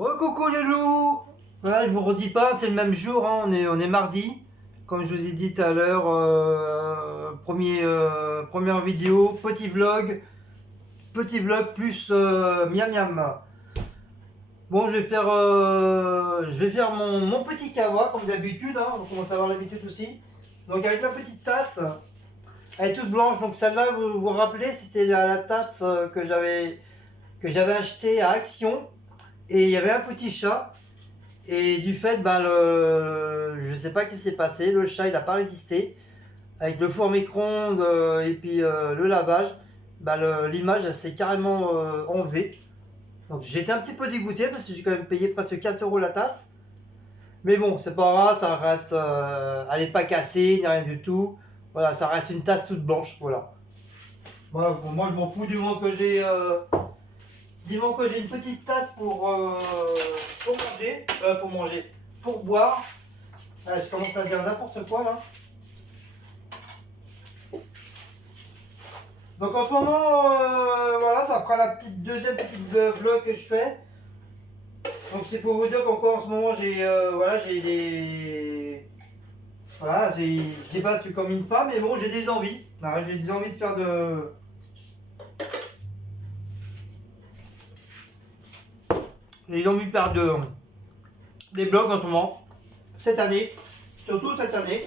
Recoucou les loups. Voilà, je vous redis pas, c'est le même jour, hein, on est mardi. Comme je vous ai dit tout à l'heure, première vidéo, petit vlog plus miam miam. Bon, je vais faire mon petit kawa comme d'habitude, hein, on commence à avoir l'habitude aussi. Donc avec ma petite tasse, elle est toute blanche, donc celle-là, vous vous rappelez, c'était la tasse que j'avais achetée à Action. Et il y avait un petit chat. Et du fait, je sais pas ce qui s'est passé, le chat il a pas résisté. Avec le four micro-ondes et puis le lavage, l'image elle s'est carrément enlevée. Donc j'étais un petit peu dégoûté parce que j'ai quand même payé presque 4 euros la tasse. Mais bon, c'est pas grave, ça reste. Elle est pas cassée, ni rien du tout. Voilà, ça reste une tasse toute blanche. Voilà. Voilà, pour moi je m'en fous du moment que j'ai. Dis-moi que j'ai une petite tasse pour manger, pour boire. Ah, je commence à dire n'importe quoi là. Donc en ce moment, voilà, ça fera la deuxième petite vlog que je fais. Donc c'est pour vous dire qu'encore en ce moment j'ai je sais pas si comme une femme, mais bon j'ai des envies. Voilà, j'ai des envies de faire j'ai envie de faire des vlogs en ce moment. Cette année, surtout cette année.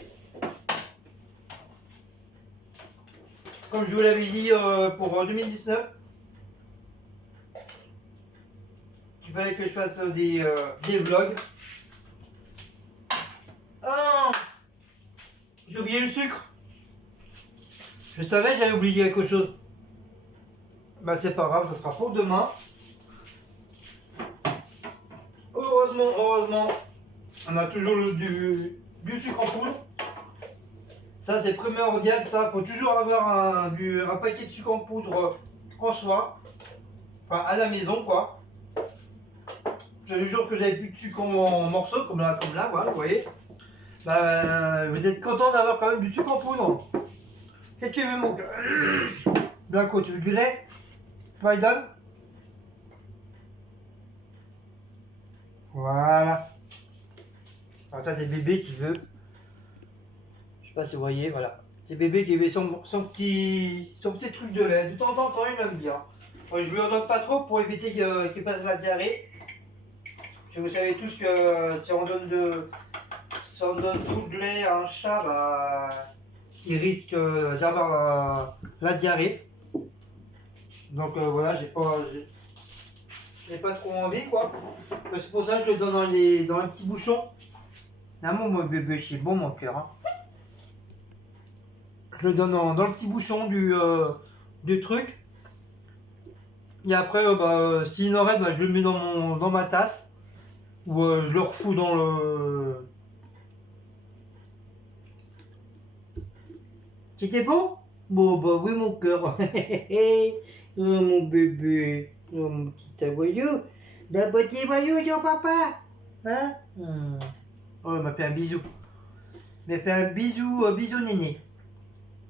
Comme je vous l'avais dit pour 2019, il fallait que je fasse des vlogs. Ah, j'ai oublié le sucre. Je savais que j'avais oublié quelque chose. Bah c'est pas grave, ça sera pour demain. Heureusement, on a toujours du sucre en poudre. Ça c'est primordial, ça. Faut toujours avoir un paquet de sucre en poudre en soi. Enfin à la maison quoi. Je vous jure que j'avais plus de sucre en morceaux, comme là, voilà, vous voyez. Vous êtes content d'avoir quand même du sucre en poudre. Qu'est-ce que tu veux mon cœur? Blanco, tu veux du lait? Donne. Voilà. Alors ça c'est bébé qui veut. Je sais pas si vous voyez, voilà. C'est bébé qui veut son petit truc de lait. De temps en temps il aime bien. Moi, je lui en donne pas trop pour éviter qu'il passe la diarrhée. Parce que vous savez tous que si on donne tout de lait à un chat, il risque d'avoir la diarrhée. Donc voilà, j'ai pas trop envie quoi. C'est pour ça que je le donne dans les petits bouchons. Ah mon bébé, c'est bon mon cœur. Hein. Je le donne dans le petit bouchon du truc. Et après, s'il en reste, je le mets dans ma tasse. Ou je le refous dans le. C'était bon? Bon, bah oui, mon cœur. Oh, mon bébé. Oh, mon petit voyou. La petit voyou, ton papa. Hein? Oh, il m'a fait un bisou. Il m'a fait un bisou néné.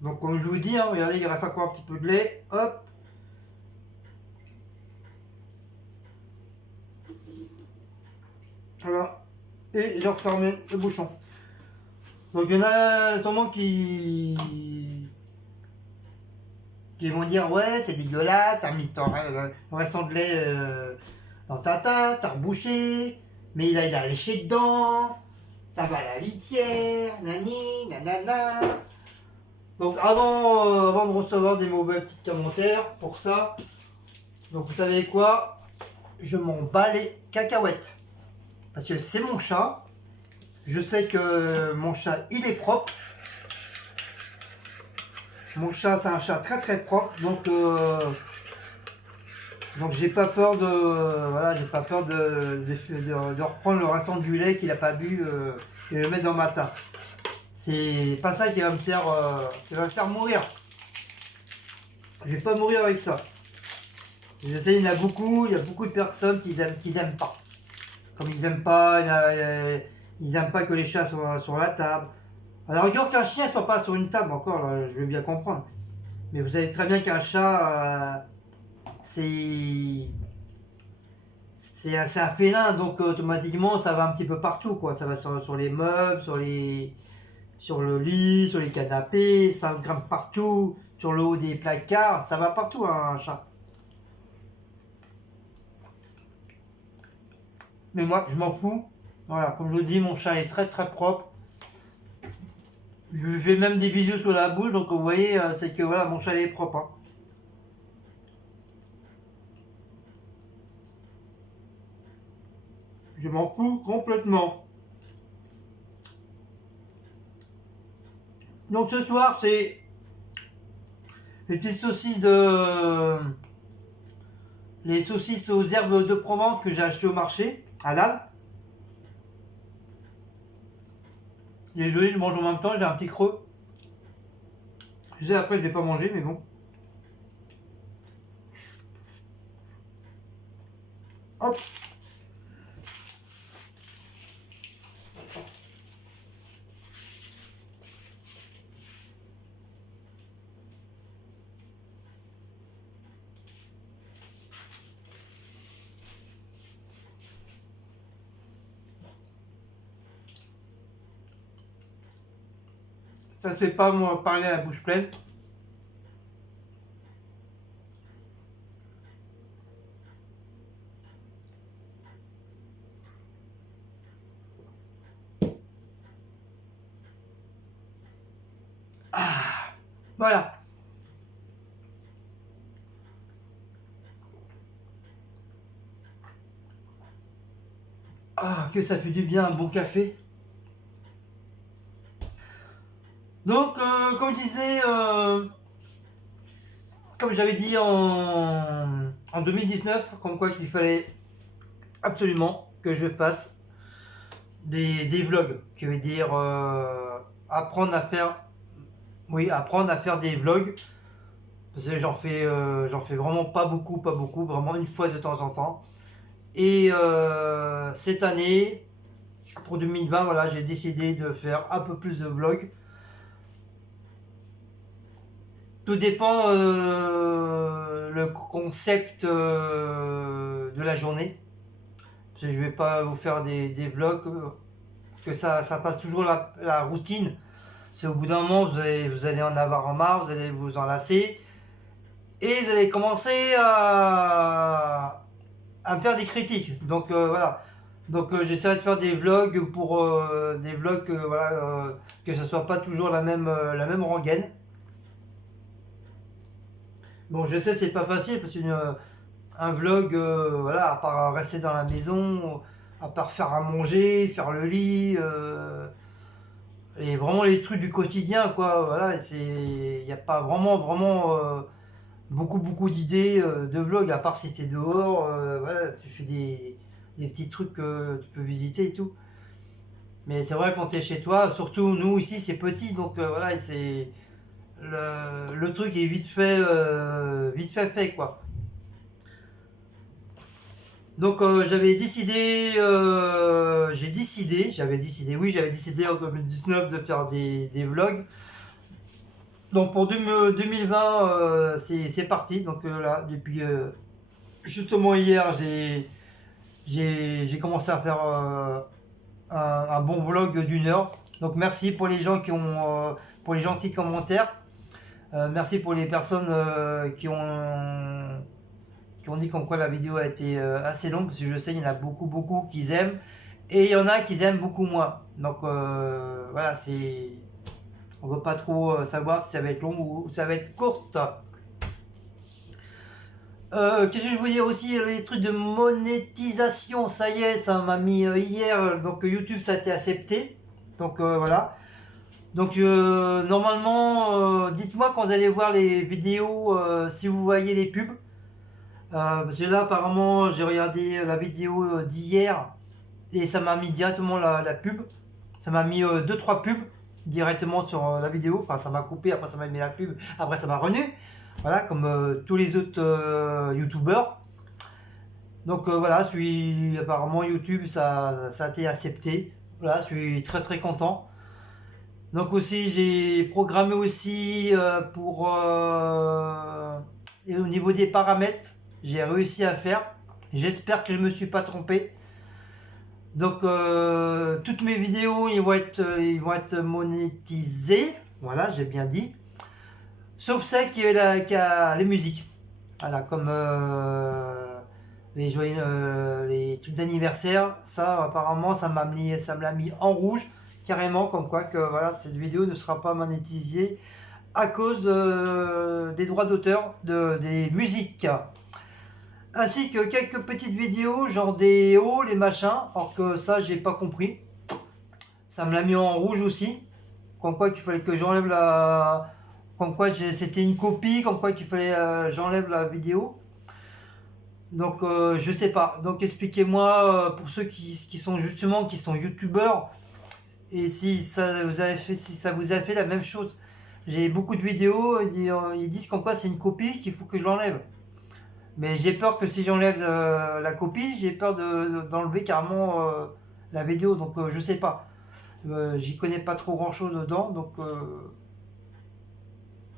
Donc, comme je vous dis, hein, regardez, il reste encore un petit peu de lait. Hop. Voilà. Et j'ai refermé le bouchon. Donc, il y en a sûrement qui vont dire ouais c'est dégueulasse, ça a mis le restant de lait dans ta tasse, t'as rebouché, mais il a léché dedans, ça va à la litière, nani, nanana. Donc avant de recevoir des mauvais petits commentaires pour ça, donc vous savez quoi, je m'en bats les cacahuètes. Parce que c'est mon chat, je sais que mon chat il est propre. Mon chat, c'est un chat très très propre, donc j'ai pas peur de reprendre le restant du lait qu'il a pas bu et le mettre dans ma tasse. C'est pas ça qui va me faire mourir. Je vais pas mourir avec ça. Je sais, il y a beaucoup de personnes qui aiment pas. Comme ils aiment pas, ils aiment pas que les chats soient sur la table. Alors, regarde qu'un chien soit pas sur une table encore, là, je veux bien comprendre. Mais vous savez très bien qu'un chat, c'est c'est un félin, donc automatiquement ça va un petit peu partout, quoi. Ça va sur les meubles, sur le lit, sur les canapés, ça grimpe partout, sur le haut des placards, ça va partout un chat. Mais moi, je m'en fous. Voilà, comme je le dis, mon chat est très très propre. Je lui fais même des bisous sur la bouche, donc vous voyez, c'est que voilà, mon chat est propre, hein. Je m'en fous complètement. Donc ce soir, c'est les petites saucisses les saucisses aux herbes de Provence que j'ai achetées au marché, à Lalle. Désolé, je mange en même temps, j'ai un petit creux. Je sais, après, je vais pas manger, mais bon. Hop. Ça se fait pas, moi, parler à la bouche pleine. Voilà. Ah, que ça fait du bien, un bon café. Donc, comme je disais, comme j'avais dit en 2019, comme quoi qu'il fallait absolument que je fasse des vlogs, qui veut dire apprendre à faire, oui, apprendre à faire des vlogs, parce que j'en fais vraiment pas beaucoup, vraiment une fois de temps en temps. Et cette année, pour 2020, voilà, j'ai décidé de faire un peu plus de vlogs. Tout dépend le concept de la journée. Parce que je vais pas vous faire des vlogs que ça passe toujours la routine. C'est au bout d'un moment, vous allez en avoir marre, vous allez vous en lasser. Et vous allez commencer à me faire des critiques. Donc voilà. Donc j'essaierai de faire des vlogs pour des vlogs voilà, que ce soit pas toujours la même rengaine. Bon, je sais, c'est pas facile parce qu'un vlog, voilà, à part rester dans la maison, à part faire à manger, faire le lit, et vraiment les trucs du quotidien, quoi. Voilà, il n'y a pas vraiment beaucoup d'idées de vlog, à part si t'es dehors, voilà, tu fais des petits trucs que tu peux visiter et tout. Mais c'est vrai quand t'es chez toi, surtout nous ici c'est petit, donc voilà, c'est le truc est vite fait quoi. Donc j'avais décidé en 2019 de faire des vlogs. Donc pour 2020, c'est parti. Donc là, depuis justement hier, j'ai commencé à faire un bon vlog d'1 heure. Donc merci pour les gens pour les gentils commentaires. Merci pour les personnes qui ont dit comme quoi la vidéo a été assez longue, parce que je sais qu'il y en a beaucoup qui aiment, et il y en a qui aiment beaucoup moins. Donc voilà, on ne veut pas trop savoir si ça va être long ou ça va être courte. Qu'est-ce que je voulais dire aussi, les trucs de monétisation, ça y est, ça m'a mis hier, donc YouTube ça a été accepté. Donc voilà. Donc normalement, dites-moi quand vous allez voir les vidéos, si vous voyez les pubs. Parce que là apparemment j'ai regardé la vidéo d'hier et ça m'a mis directement la pub. Ça m'a mis 2-3 pubs directement sur la vidéo. Enfin ça m'a coupé, après ça m'a mis la pub, après ça m'a revenu. Voilà, comme tous les autres youtubeurs. Donc voilà, apparemment YouTube ça a été accepté. Voilà, je suis très très content. Donc aussi j'ai programmé aussi et au niveau des paramètres, j'ai réussi à faire. J'espère que je me suis pas trompé. Donc toutes mes vidéos ils vont être monétisées. Voilà, j'ai bien dit. Sauf celle qui a les musiques. Voilà, comme les trucs d'anniversaire. Ça, apparemment, ça me l'a mis en rouge, carrément, comme quoi que voilà, cette vidéo ne sera pas monétisée à cause des droits d'auteur des musiques. Ainsi que quelques petites vidéos, genre des hauts, les machins, alors que ça, j'ai pas compris. Ça me l'a mis en rouge aussi. Comme quoi qu'il fallait que j'enlève la. Comme quoi c'était une copie, comme quoi qu'il fallait j'enlève la vidéo. Donc je sais pas. Donc expliquez-moi pour ceux qui sont justement qui sont youtubeurs et si ça vous a fait si ça vous a fait la même chose. J'ai beaucoup de vidéos, ils disent comme quoi c'est une copie qu'il faut que je l'enlève. Mais j'ai peur que si j'enlève la copie, j'ai peur d'enlever carrément la vidéo. Donc je sais pas. J'y connais pas trop grand chose dedans. Donc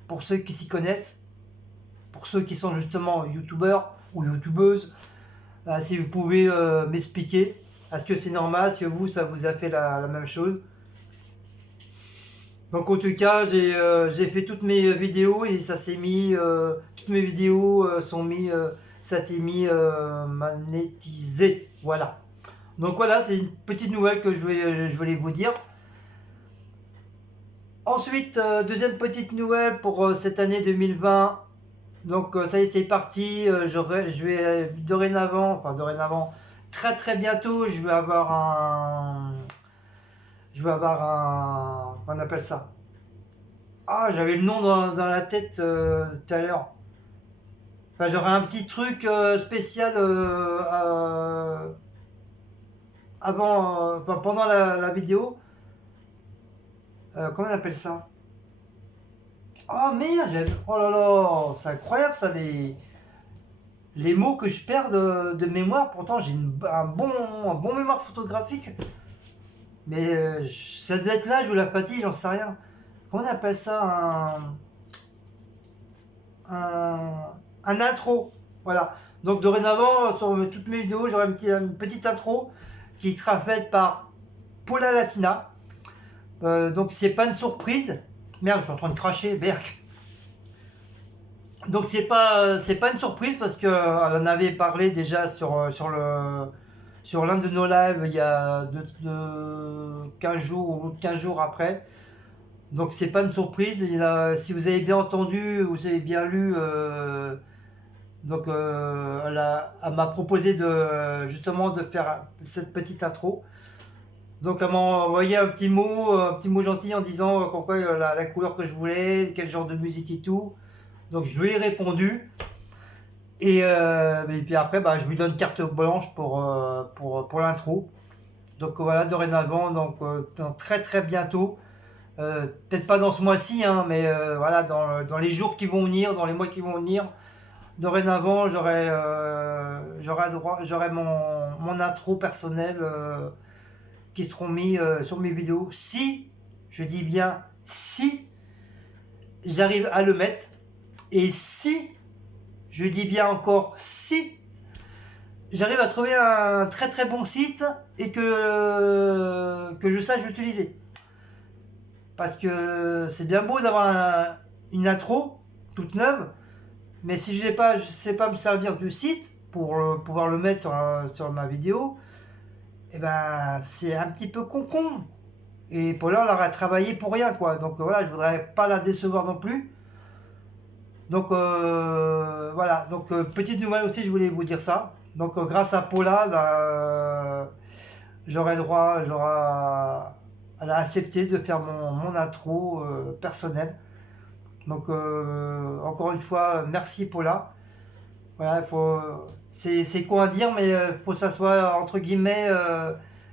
pour ceux qui s'y connaissent, pour ceux qui sont justement youtubeurs ou youtubeuses, si vous pouvez m'expliquer, est-ce que c'est normal, est-ce que vous, ça vous a fait la même chose? Donc en tout cas, j'ai fait toutes mes vidéos et ça s'est mis, toutes mes vidéos sont mis, ça t'est mis monétisé, voilà. Donc voilà, c'est une petite nouvelle que je voulais vous dire. Ensuite, deuxième petite nouvelle pour cette année 2020. Donc ça y est, c'est parti. Je vais dorénavant, très très bientôt, qu'on appelle ça. Ah, j'avais le nom dans la tête tout à l'heure. Enfin, j'aurai un petit truc spécial enfin, pendant la vidéo. Comment on appelle ça? Oh merde, oh là là, c'est incroyable ça, les mots que je perds de mémoire. Pourtant, j'ai un bon mémoire photographique. Mais ça doit être l'âge ou l'apathie, j'en sais rien. Comment on appelle ça? Un intro. Voilà. Donc dorénavant, sur toutes mes vidéos, j'aurai une petite intro qui sera faite par Paula Latina. Donc c'est pas une surprise. Merde, je suis en train de cracher, berk. Donc c'est pas une surprise parce que elle en avait parlé déjà sur l'un de nos lives il y a 15 jours ou 15 jours après. Donc c'est pas une surprise. Si vous avez bien entendu, vous avez bien lu, donc elle m'a proposé justement de faire cette petite intro. Donc elle m'a envoyé un petit mot gentil en disant quoi, la couleur que je voulais, quel genre de musique et tout. Donc je lui ai répondu. Et puis après, bah, je lui donne carte blanche pour l'intro. Donc voilà, dorénavant, donc très très bientôt. Peut-être pas dans ce mois-ci, hein, mais voilà, dans les jours qui vont venir, dans les mois qui vont venir, dorénavant, j'aurai mon intro personnel qui seront mis sur mes vidéos. Si, je dis bien si, j'arrive à le mettre, et si, je dis bien encore si, j'arrive à trouver un très très bon site et que je sache l'utiliser. Parce que c'est bien beau d'avoir une intro toute neuve, mais si je sais pas me servir du site pour pouvoir le mettre sur ma vidéo, et ben c'est un petit peu con. Et Paula, elle aurait travaillé pour rien, quoi. Donc voilà, je voudrais pas la décevoir non plus. Donc voilà, donc petite nouvelle aussi, je voulais vous dire ça. Donc grâce à Paula, j'aurai droit, elle a accepté de faire mon intro personnel. Donc encore une fois, merci Paula. Voilà, c'est con à dire, mais faut que ça soit entre guillemets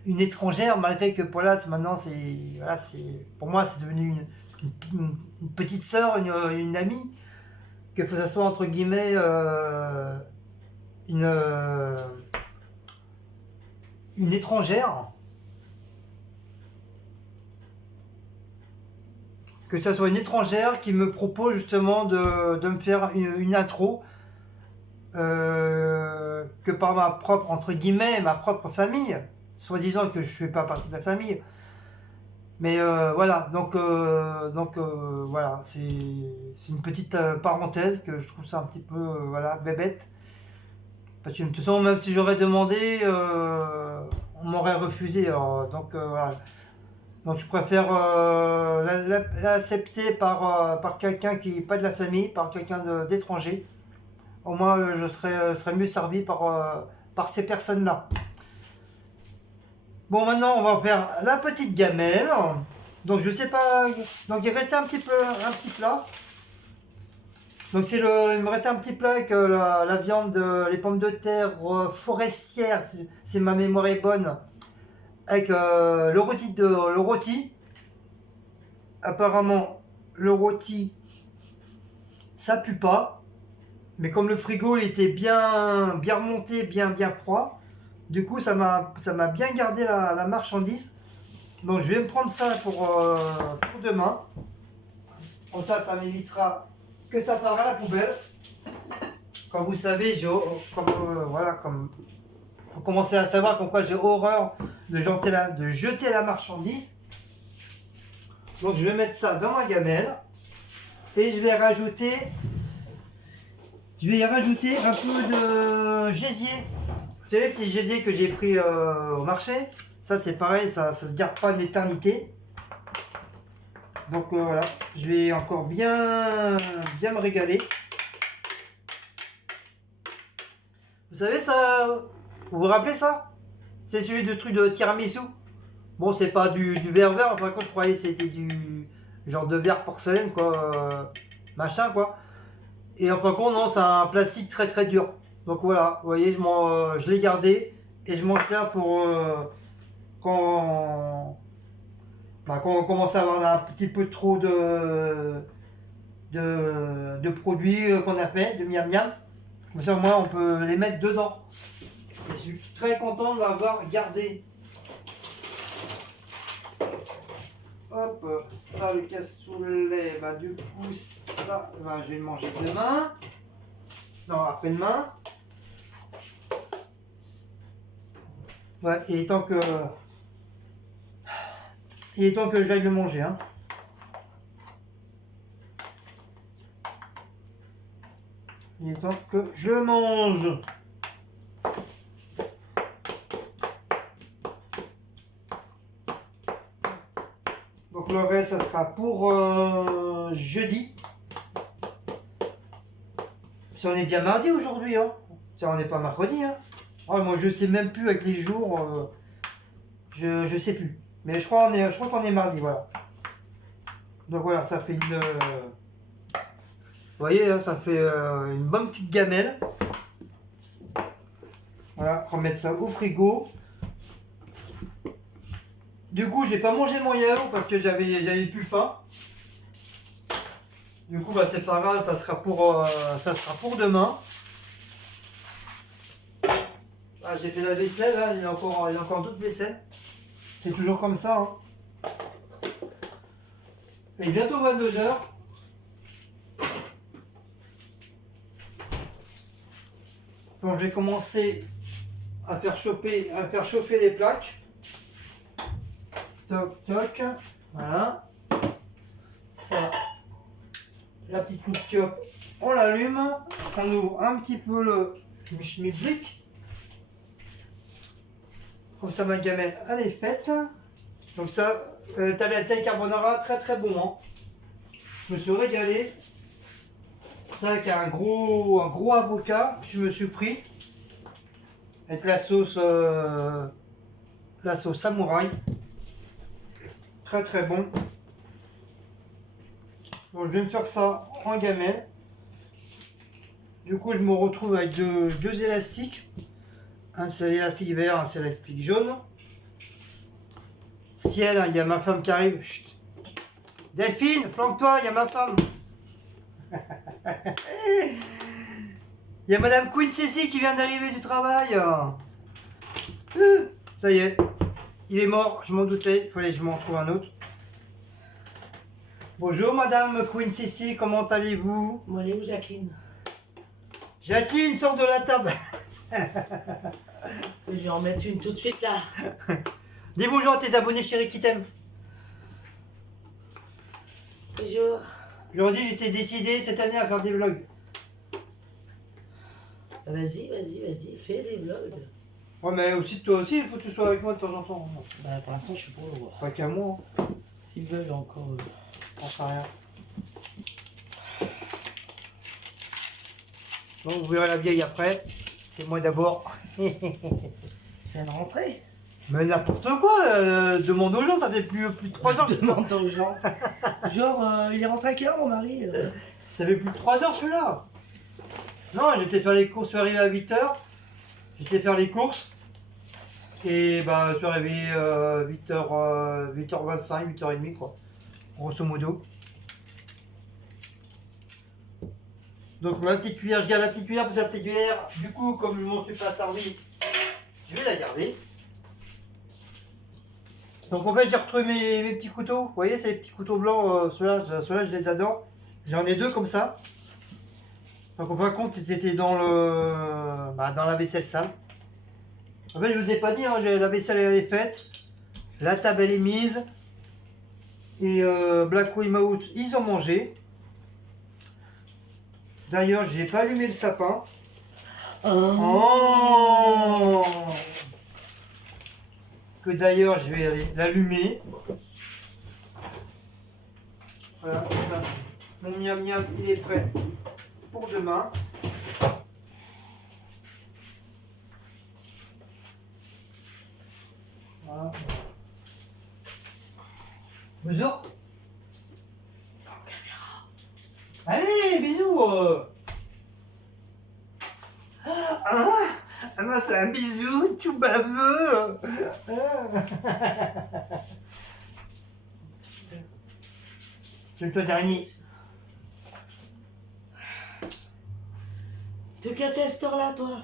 une étrangère, malgré que Paula, maintenant, voilà, pour moi, c'est devenu une petite sœur, une amie, que ça soit entre guillemets une, euh, une étrangère, que ça soit une étrangère qui me propose justement de me faire une intro. que par ma propre, entre guillemets, ma propre famille, soi-disant que je ne fais pas partie de la famille. Mais voilà, donc voilà, c'est une petite parenthèse que je trouve ça un petit peu, voilà, bébête. Parce que de toute façon, même si j'aurais demandé, on m'aurait refusé. Alors, donc voilà. Donc je préfère l'accepter par quelqu'un qui n'est pas de la famille, par quelqu'un d'étranger. Au moins, je serais mieux servi par ces personnes-là. Bon, maintenant, on va faire la petite gamelle. Donc, je sais pas. Donc, il restait un petit plat. Donc, il me restait un petit plat avec la viande, les pommes de terre forestières, si ma mémoire est bonne, avec le rôti. Apparemment, le rôti, ça pue pas. Mais comme le frigo il était bien remonté, bien froid, du coup ça m'a bien gardé la marchandise. Donc je vais me prendre ça pour demain. Comme ça m'évitera que ça part à la poubelle. Comme vous savez, voilà, comme vous commencez à savoir comme quoi j'ai horreur de jeter la marchandise. Donc je vais mettre ça dans ma gamelle et je vais y rajouter un peu de gésier. Vous savez, le petit gésier que j'ai pris au marché, ça c'est pareil, ça se garde pas une éternité. Donc voilà, je vais encore bien me régaler. Vous savez ça, vous vous rappelez ça? C'est celui de truc de tiramisu. Bon, c'est pas du verre, enfin quand je croyais que c'était du genre de verre porcelaine quoi, machin quoi. Et en fin de compte, non, c'est un plastique très dur. Donc voilà, vous voyez, je l'ai gardé et je m'en sers pour quand on commence à avoir un petit peu trop de produits qu'on a fait, de miam miam. Comme ça, au moins, on peut les mettre dedans. Et je suis très content de l'avoir gardé. Hop, ça, le cassoulet, bah du coup, ça, bah, je vais le manger demain. Non, après-demain. Ouais, il est temps que j'aille le manger, hein. Il est temps que je mange. Donc le reste, ça sera pour jeudi. Si on est bien mardi aujourd'hui, hein. Si on n'est pas mercredi, hein. Oh, moi je sais même plus avec les jours. Je sais plus. Mais je crois qu'on est mardi, voilà. Donc voilà, ça fait une. Vous voyez, hein, ça fait une bonne petite gamelle. Voilà, remettre ça au frigo. Du coup, j'ai pas mangé mon yaourt parce que j'avais plus faim. Du coup, bah, c'est pas grave, ça sera pour demain. Ah, j'ai fait la vaisselle, là, il y a encore d'autres vaisselles. C'est toujours comme ça. Hein. Et bientôt 22h. Donc, je vais commencer à faire chauffer les plaques. Toc toc. Voilà. Ça. La petite coupe, on l'allume. On ouvre un petit peu le schmilblick. Comme ça, ma gamelle, elle est faite. Donc ça, tel carbonara, très bon. Hein. Je me suis régalé. Ça avec un gros avocat, je me suis pris. Avec la sauce samouraï. Très bon. Donc je vais me faire ça en gamelle. Du coup, je me retrouve avec deux élastiques. Un c'est l'élastique vert, un c'est l'élastique jaune. Ciel, il y a ma femme qui arrive. Chut. Delphine, planque-toi, il y a ma femme. Il y a Madame Queen Cécile qui vient d'arriver du travail. Ça y est, il est mort, je m'en doutais. Il fallait que je m'en trouve un autre. Bonjour Madame Queen Cécile, comment allez-vous? Bon, allez où Jacqueline? Jacqueline, sort de la table. Je vais en mettre une tout de suite là. Dis bonjour à tes abonnés chéris qui t'aiment. Bonjour. Je leur dis, j'étais décidé cette année à faire des vlogs. Vas-y, fais des vlogs. Ouais, mais aussi, toi aussi, il faut que tu sois avec moi de temps en temps. Bah, pour l'instant, je suis pas au. Pas qu'à moi. Hein. S'ils veulent encore. On sait rien. Bon, vous verrez la vieille après. C'est moi d'abord. Je viens de rentrer. Mais n'importe quoi, demande aux gens, ça fait plus de 3 heures. Demande aux gens. Genre, il est rentré à quelle heure, mon mari Ça fait plus de 3 heures celui-là. Non, j'étais faire les courses, je suis arrivé à 8 heures. J'étais faire les courses. Et bah, je suis arrivé 8h, 8h25, 8h30 quoi. Grosso modo. Donc la petite cuillère, je garde la petite cuillère parce que la petite cuillère, du coup, comme je m'en suis pas servi, je vais la garder. Donc en fait, j'ai retrouvé mes petits couteaux. Vous voyez, c'est les petits couteaux blancs, ceux-là, je les adore. J'en ai 2 comme ça. Donc en fin de compte, c'était dans dans la vaisselle sale. En fait, je vous ai pas dit, hein, la vaisselle elle est faite. La table elle est mise. Et Blacko et Maout, ils ont mangé. D'ailleurs, j'ai pas allumé le sapin. Oh, que d'ailleurs, je vais aller l'allumer. Voilà, comme ça. Mon miam miam, il est prêt pour demain. Voilà. Bisous. Allez, bisous. Elle m'a fait un bisou, tout baveux. C'est le dernier. De café à cette heure-là, toi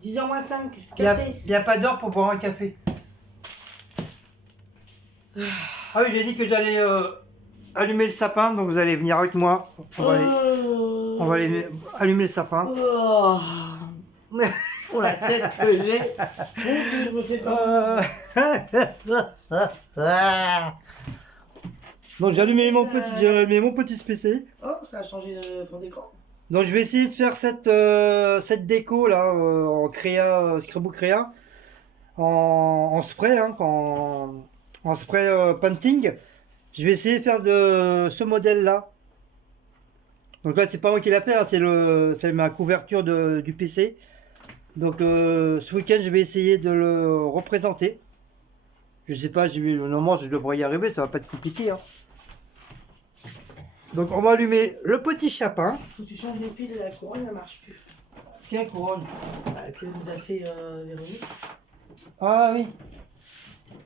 10h moins 5, Il café. n'y a pas d'heure pour boire un café. Ah oui, j'ai dit que j'allais allumer le sapin, donc vous allez venir avec moi. On va aller allumer le sapin. Oh. Pour la tête que j'ai. Je me fais pas. Donc j'ai allumé mon petit PC. Oh, ça a changé de fond d'écran. Donc je vais essayer de faire cette déco là en créa, Scrapbook créa, en spray, hein, en spray painting. Je vais essayer de faire de ce modèle là. Donc là c'est pas moi qui l'a fait, hein, c'est ma couverture du PC. Donc ce week-end je vais essayer de le représenter. Je sais pas, normalement je devrais y arriver, ça va pas être compliqué. Hein. Donc on va allumer le petit chapin. Faut que tu changes les piles, la couronne, elle marche plus. Quelle couronne? Que nous a fait Véronique. Ah oui.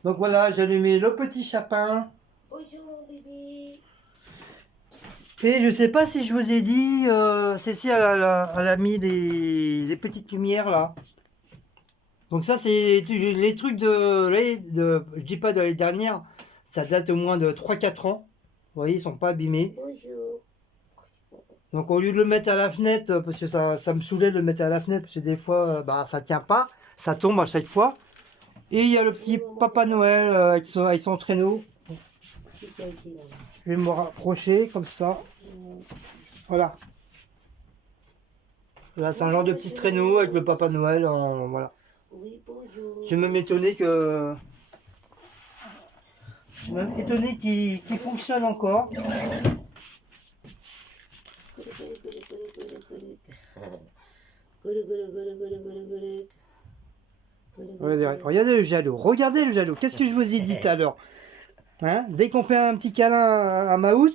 Donc voilà, j'ai allumé le petit chapin. Bonjour bébé. Et je sais pas si je vous ai dit, Cécile elle a mis des petites lumières là. Donc ça c'est les trucs je dis pas de l'année dernière, ça date au moins de 3-4 ans. Vous voyez, ils sont pas abîmés. Bonjour. Donc au lieu de le mettre à la fenêtre, parce que ça me saoulait de le mettre à la fenêtre, parce que des fois ça tient pas, ça tombe à chaque fois. Et il y a le petit Papa Noël avec son traîneau. Je vais me rapprocher comme ça. Voilà. Là c'est un genre de petit traîneau avec le Papa Noël. Voilà. Oui, bonjour. Je vais même étonné que... Je suis même étonné qu'il fonctionne encore. Regardez le jaloux. Regardez le jaloux. Qu'est-ce que je vous ai dit tout à l'heure, hein? Dès qu'on fait un petit câlin à Maout,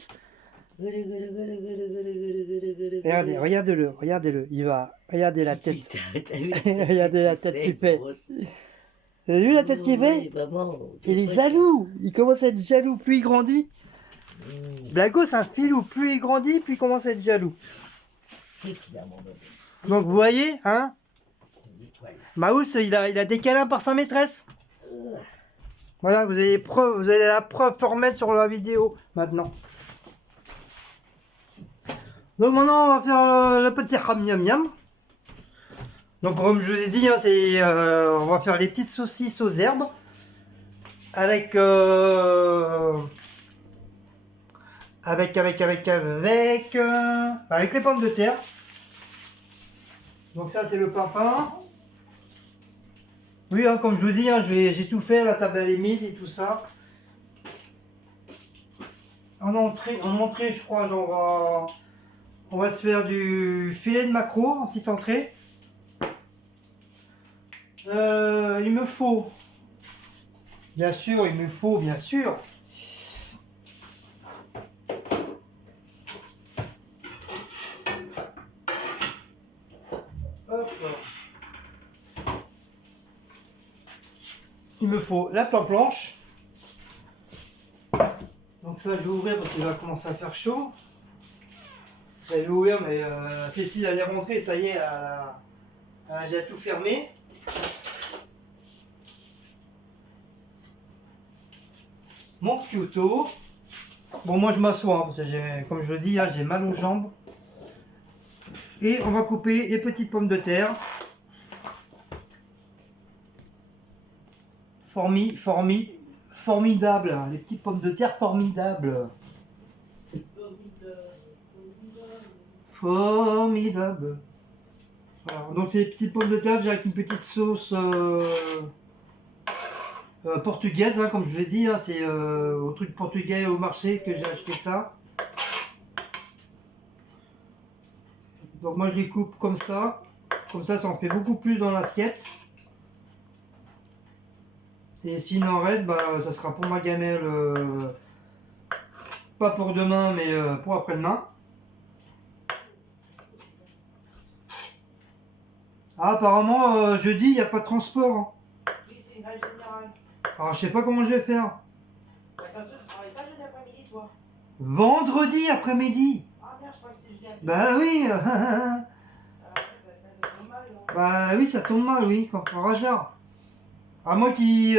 regardez-le. Il va. Regardez la tête. Regardez la tête qu'il fait. Vous avez vu la tête qu'il fait? Il est jaloux. Il commence à être jaloux. Plus il grandit. Blacko, c'est un filou. Plus il grandit, plus il commence à être jaloux. Donc vous voyez, hein? Maout, il a des câlins par sa maîtresse. Voilà, vous avez la preuve formelle sur la vidéo maintenant. Donc maintenant, on va faire le petit ram miam miam. Donc comme je vous ai dit, hein, on va faire les petites saucisses aux herbes avec avec les pommes de terre. Donc ça c'est le pain. Oui, hein, comme je vous dis, hein, j'ai tout fait, la table elle est mise et tout ça. En entrée, je crois, on va se faire du filet de maquereau en petite entrée. Il me faut, bien sûr, hop. Il me faut la planche. Donc ça, je vais ouvrir parce qu'il va commencer à faire chaud. Je vais ouvrir, mais Cécile elle est rentrée, ça y est, j'ai tout fermé. Mon couteau. Bon, moi je m'assois, hein, parce que comme je le dis, hein, j'ai mal aux jambes. Et on va couper les petites pommes de terre. Formidable, hein, les petites pommes de terre formidables. Formidable. Voilà, donc ces petites pommes de terre, j'ai avec une petite sauce portugaise, hein, comme je l'ai dit, hein, c'est au truc portugais au marché que j'ai acheté ça. Donc moi je les coupe comme ça ça en fait beaucoup plus dans l'assiette. Et s'il en reste, bah, ça sera pour ma gamelle, pas pour demain, mais pour après-demain. Ah, apparemment, jeudi, il n'y a pas de transport. Hein. Oui, c'est une grève générale. Alors, je sais pas comment je vais faire. Bah, de toute façon, tu travailles pas jeudi après-midi, toi. Vendredi après-midi. Ah merde, je crois que c'est jeudi après-midi. Bah oui. Ah ouais, bah ça tombe mal, non. Bah oui, ça tombe mal, oui, quand par hasard. À moi qui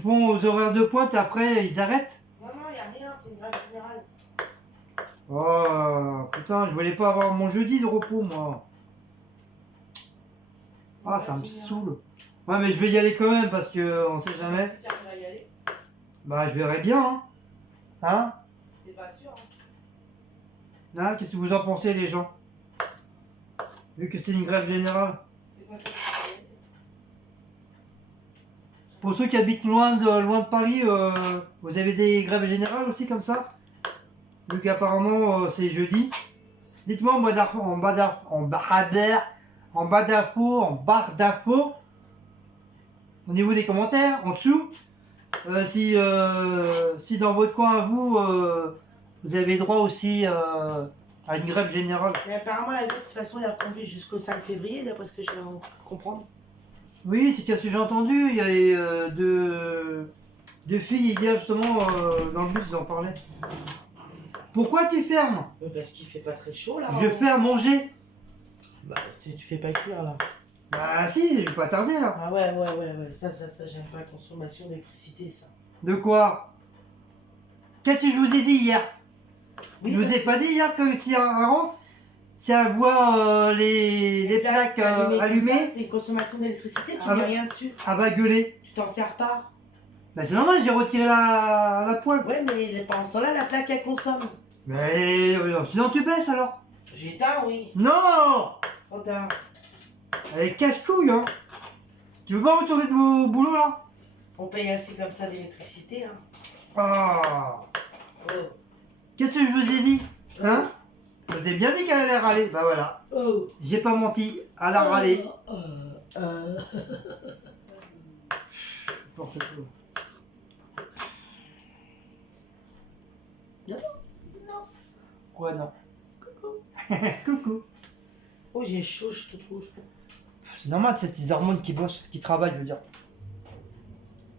font aux horaires de pointe, après, ils arrêtent. Non, non, y a rien, c'est une grève générale. Oh, putain, je voulais pas avoir mon jeudi de repos, moi. Ah, ça me saoule. Ouais, mais je vais y aller quand même, parce que on sait jamais. Tu arrives à y aller? Bah, je verrai bien, hein. Hein? C'est pas sûr. Hein, qu'est-ce que vous en pensez, les gens? Vu que c'est une grève générale. C'est quoi ça? Tu vas y aller? Pour ceux qui habitent loin de Paris, vous avez des grèves générales aussi comme ça? Vu qu'apparemment c'est jeudi. Dites-moi en barre d'infos, au niveau des commentaires, en dessous, si dans votre coin, vous avez droit aussi à une grève générale. Et apparemment, la grève, de toute façon, elle est reconduite jusqu'au 5 février, d'après ce que j'ai comprendre. Oui, c'est ce que j'ai entendu. Il y a deux filles hier justement dans le bus, ils en parlaient. Pourquoi tu fermes? Parce qu'il fait pas très chaud, là. Je fais à manger. Bah, tu fais pas cuire, là. Bah si, je vais pas tarder là. Ah ouais, ça, j'aime pas la consommation d'électricité, ça. De quoi? Qu'est-ce que je vous ai dit hier? Oui, Je vous ai pas dit hier que si elle rentre, si elle voit les plaques allumées, c'est une consommation d'électricité, tu Ah mets bah. rien dessus. elle va gueuler. Tu t'en sers pas. Bah c'est normal, j'ai retiré la poêle. Ouais, mais pendant ce temps-là, la plaque, elle consomme. Mais sinon tu baisses alors. J'ai éteint, oui. Non! Trop tard. Elle est casse-couille hein. Tu veux pas retourner de vos boulot là? On paye assez comme ça d'électricité, hein. Ah. Oh. Qu'est-ce que je vous ai dit? Hein? Je vous ai bien dit qu'elle allait râler. Bah voilà. Oh. J'ai pas menti. Elle a râlé. N'importe quoi. Non. Quoi non? Coucou. Coucou. Oh, j'ai chaud, je te trouve. C'est normal, c'est tes hormones qui bossent, qui travaillent, je veux dire.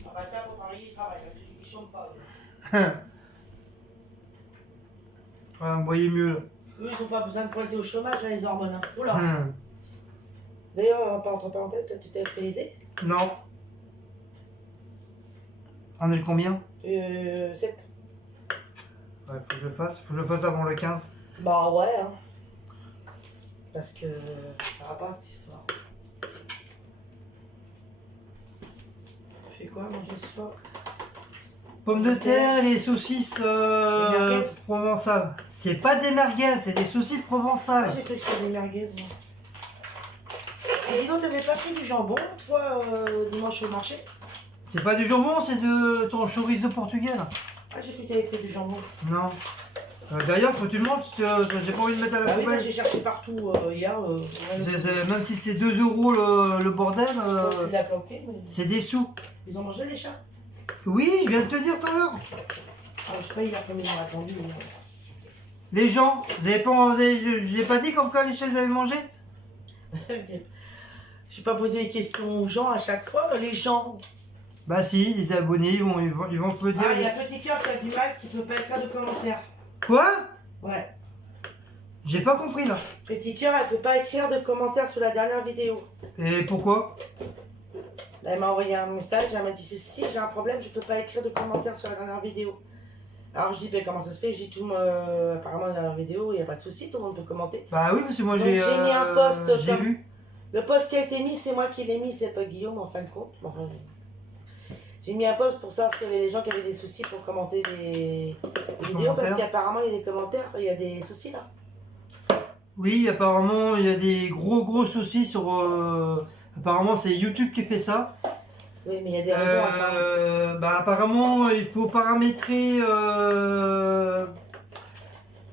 Ah bah ça, pour travailler, il travaille. Il chante pas. Ouais, vous voyez mieux là. Eux, ils ont pas besoin de pointer au chômage, là, les hormones. Hein. Oula. Hum. D'ailleurs, entre parenthèses, toi, tu t'es actualisé? Non. On est le combien? 7. Ouais, faut que je le fasse. Faut que je le fasse avant le 15. Bah ouais, hein. Parce que ça va pas cette histoire. Tu fais quoi manger ce soir? Pommes de terre, les saucisses Les merguez. provençales. C'est pas des merguez, c'est des saucisses Ah, provençales. j'ai cru que c'était des merguez, moi. Et dis donc, t'avais pas pris du jambon une fois dimanche au marché? C'est pas du jambon, c'est de ton chorizo portugais là. Ah, j'ai cru que t'avais pris du jambon. Non. D'ailleurs, faut que tu le montres, j'ai pas envie de mettre à la Ah oui, là, poubelle. j'ai cherché partout hier. Même si c'est 2 euros le bordel, Tu l'as planqué, mais c'est des sous. ils ont mangé les chats. Oui, je viens de te dire tout à l'heure. Ah, je sais pas hier combien ils ont attendu. Les gens, j'ai pas dit comme quoi les chaises avaient mangé? Je suis pas posé les questions aux gens à chaque fois, les gens. Bah si, les abonnés, ils vont te le dire. Ah, il y a Petit Cœur qui a du mal, qui peut pas écrire de commentaires. Quoi? Ouais. J'ai pas compris là. Petit Cœur, elle peut pas écrire de commentaires sur la dernière vidéo. Et pourquoi? Elle m'a envoyé un message, elle m'a dit si j'ai un problème, je peux pas écrire de commentaires sur la dernière vidéo. Alors je dis ben, comment ça se fait? J'ai tout apparemment dans la dernière vidéo, il n'y a pas de souci, tout le monde peut commenter. Bah oui, parce que moi Donc, j'ai j'ai mis un post j'ai comme- vu. Le post qui a été mis, c'est moi qui l'ai mis, c'est pas Guillaume en fin de compte. Enfin, j'ai mis un post pour savoir s'il y avait des gens qui avaient des soucis pour commenter des vidéos, parce Commentaires. qu'apparemment il y a des commentaires, il y a des soucis là. Oui, apparemment il y a des gros soucis sur. Apparemment c'est YouTube qui fait ça. Oui, mais il y a des raisons à ça. Bah apparemment il faut paramétrer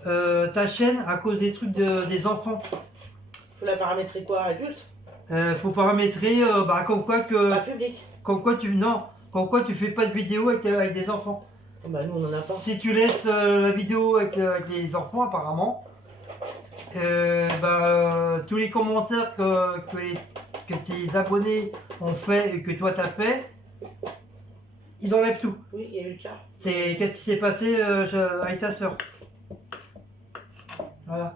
ta chaîne à cause des trucs des enfants. Faut la paramétrer quoi? Adulte? Faut paramétrer bah comme quoi Pas public? comme quoi tu fais pas de vidéo avec des enfants. Oh, bah nous on en a pas. Si tu laisses la vidéo avec des enfants apparemment, tous les commentaires que tes abonnés ont fait et que toi t'as fait, ils enlèvent tout. Oui, il y a eu le cas. Qu'est-ce qui s'est passé avec ta soeur. Voilà.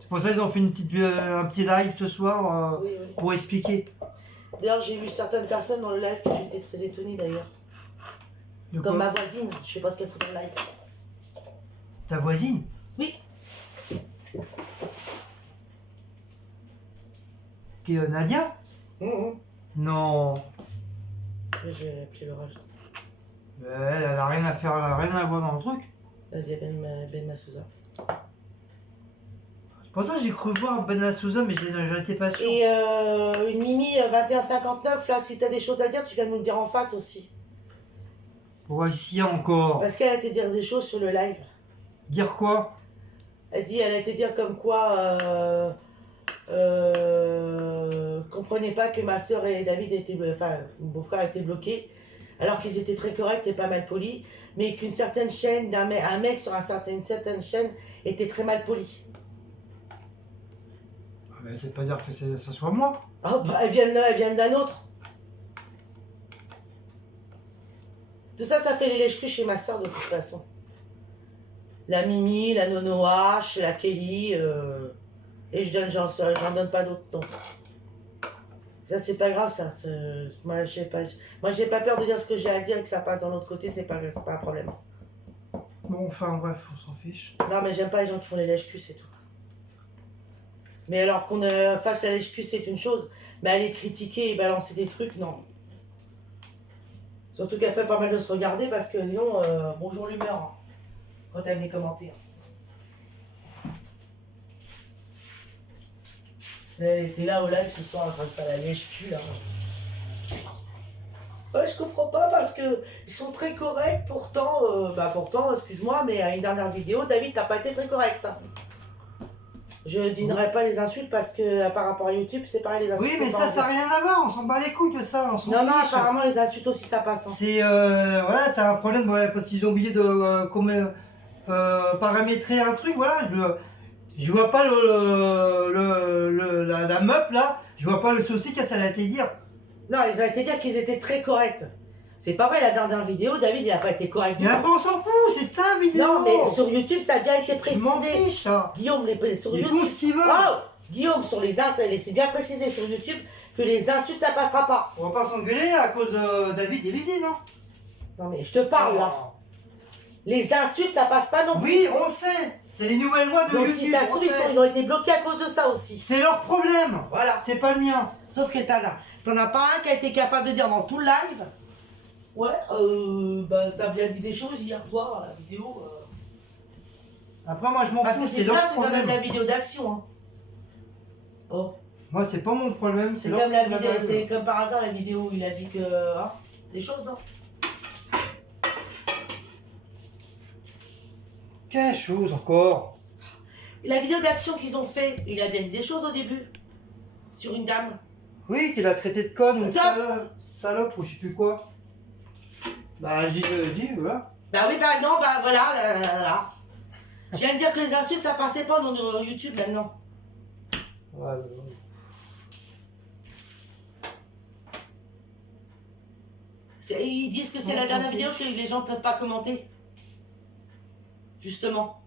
C'est pour ça qu'ils ont fait un petit live ce soir Oui, oui. pour expliquer. D'ailleurs, j'ai vu certaines personnes dans le live que j'étais très étonnée d'ailleurs. De Comme quoi ma voisine, je sais pas ce qu'elle fout dans le live. Ta voisine. Oui. Qui est Nadia. Non. Je vais appeler le rage. Elle a rien à faire, elle a rien à voir dans le truc. Nadia Ben Massouza. Pourtant j'ai cru voir Ben Souza mais j'en étais pas sûr. Et une Mimi 2159, là, si t'as des choses à dire, tu viens de nous le dire en face aussi. Pourquoi ici encore? Parce qu'elle a été dire des choses sur le live. Dire quoi? Elle a été dire comme quoi comprenait pas que ma soeur et David étaient, enfin, mon beau-frère était bloqué, alors qu'ils étaient très corrects et pas mal polis, mais qu'une certaine chaîne, un mec sur une certaine chaîne était très mal poli. Mais c'est pas dire que ce soit moi. Ah bah elles viennent d'un autre. Tout ça, ça fait les lèches-culs chez ma soeur de toute façon. La Mimi, la Nono H, la Kelly, et j'en donne pas d'autres noms. Ça c'est pas grave, ça. Moi j'ai pas peur de dire ce que j'ai à dire et que ça passe dans l'autre côté, c'est pas un problème. Bon, enfin bref, on s'en fiche. Non mais j'aime pas les gens qui font les lèches-culs, c'est tout. Mais alors qu'on fasse la lèche-cul, c'est une chose, mais aller critiquer et balancer des trucs, non. Surtout qu'elle fait pas mal de se regarder parce que, disons, bonjour l'humeur, hein, quand elle vient commenter. Elle était là au live ce soir en train de faire la lèche-cul, là. Ouais, je comprends pas parce que ils sont très corrects, pourtant, excuse-moi, mais à une dernière vidéo, David, t'as pas été très correct. Hein. Je dirai pas les insultes parce que par rapport à YouTube, c'est pareil les insultes. Oui, mais ça n'a rien à voir, on s'en bat les couilles de ça, on s'en Non, non, fiche. apparemment les insultes aussi ça passe. Hein. C'est voilà, c'est un problème ouais, parce qu'ils ont oublié de paramétrer un truc, voilà. Je vois pas la meuf là, je vois pas le souci qu'elle a été dire. Non, ils ont été dire qu'ils étaient très corrects. C'est pas vrai, la dernière vidéo, David il a pas été correct du Mais tout. après on s'en fout, c'est ça la vidéo. Non, mais sur YouTube ça a bien été Je m'en précisé. fiche ça. Guillaume, sur Ils YouTube. font ce qu'ils veulent. Wow Guillaume, sur les insultes, c'est bien précisé sur YouTube que les insultes ça passera pas. On va pas s'engueuler à cause de David et Lydie, non? Non, mais je te parle là. Les insultes, ça passe pas non plus. Oui, on sait. C'est les nouvelles lois de Donc YouTube. si ça se on trouve, sait. ils ont été bloqués à cause de ça aussi. C'est leur problème. Voilà. C'est pas le mien. Sauf que t'en as pas un qui a été capable de dire dans tout le live. Ouais, bah t'as bien dit des choses hier soir à la vidéo. Après, moi, je m'en Parce fous. que C'est c'est leur bien, c'est quand problème. même la vidéo d'action. Hein. Oh, Moi, c'est pas mon problème. c'est leur comme la problème. vidéo, c'est comme par hasard la vidéo où il a dit que. Hein, des choses, non? Quelle chose encore? La vidéo d'action qu'ils ont fait, il a bien dit des choses au début. Sur une dame. Oui, qu'il a traité de conne ou de Top. salope ou je sais plus quoi. Bah, je dis, voilà. Bah oui, bah non, bah voilà, là. Je viens de dire que les insultes, ça passait pas dans YouTube maintenant. Ouais, Ils disent que c'est la dernière vidéo que les gens ne peuvent pas commenter. Justement.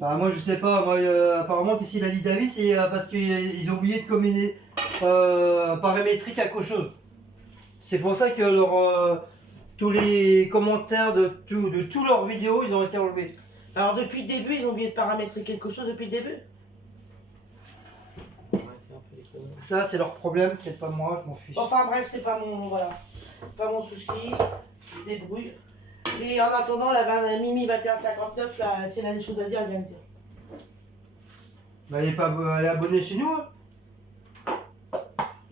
Bah, moi, je sais pas. Moi, apparemment, qu'est-ce qu'il a dit David, c'est parce qu'ils ont oublié de combiner paramétrique à quelque chose. C'est pour ça que tous les commentaires de tous leurs vidéos, ils ont été enlevés. Alors depuis le début, ils ont oublié de paramétrer quelque chose depuis le début. Ça, c'est leur problème, c'est pas moi, je m'en fiche. Enfin bref, c'est pas mon voilà, pas mon souci. Je me débrouille. Et en attendant, la Mimi 2159, là, si elle a des choses à dire, elle vient me dire. Mais elle est abonnée chez nous, hein.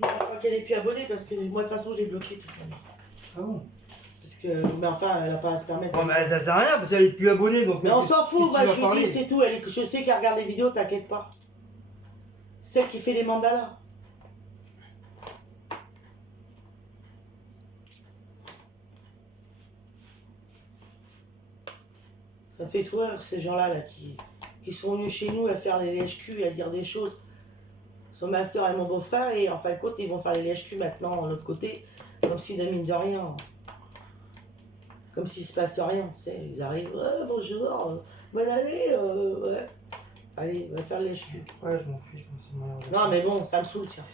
Je crois qu'elle est plus abonnée parce que moi de toute façon je l'ai bloquée toute l'année. Ah bon? Parce que, mais enfin, elle a pas à se permettre. Bon, mais ça sert à rien parce qu'elle est plus abonnée donc. Mais on s'en fout, moi qu'est-ce que tu je vas lui dis, parler c'est tout. Je sais qu'elle regarde les vidéos, t'inquiète pas. Celle qui fait les mandalas. Ça fait tout rire ces gens-là là, qui sont venus chez nous à faire les lèches-culs et à dire des choses. Sont ma soeur et mon beau-frère et en fin de compte ils vont faire les lèches-culs maintenant de l'autre côté, comme si de mine de rien. Comme s'il se passe rien, tu sais, ils arrivent, ouais, bonjour, bonne année, ouais. Allez, va faire les lèches-culs. Ouais, je m'en fiche, moi, c'est Non mais bon, ça me saoule, tiens.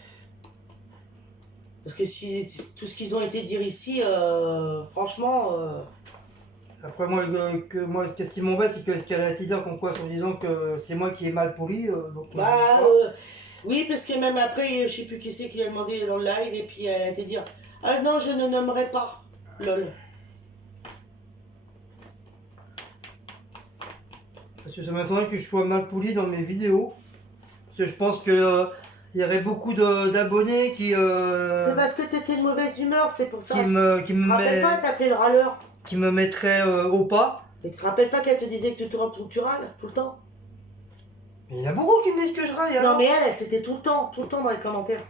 Parce que si tout ce qu'ils ont été dire ici, franchement... Après, moi, qu'est-ce qui m'embête, c'est qu'elle a été dire comme quoi, en disant que c'est moi qui ai mal poli. Donc, Bah, oui, parce que même après, je sais plus qui c'est qui a demandé dans le live, et puis elle a été dire, ah non, je ne nommerai pas, lol. Parce que ça m'étonnerait que je sois mal poli dans mes vidéos. Parce que je pense que il y aurait beaucoup d'abonnés qui. C'est parce que t'étais de mauvaise humeur, c'est pour ça. Qui Tu te rappelles pas, t'appelais le râleur. Qui me mettraient au pas. Et tu te rappelles pas qu'elle te disait que tu râles tout le temps? Mais il y en a beaucoup qui me disent que je râle. Non mais elle c'était tout le temps dans les commentaires.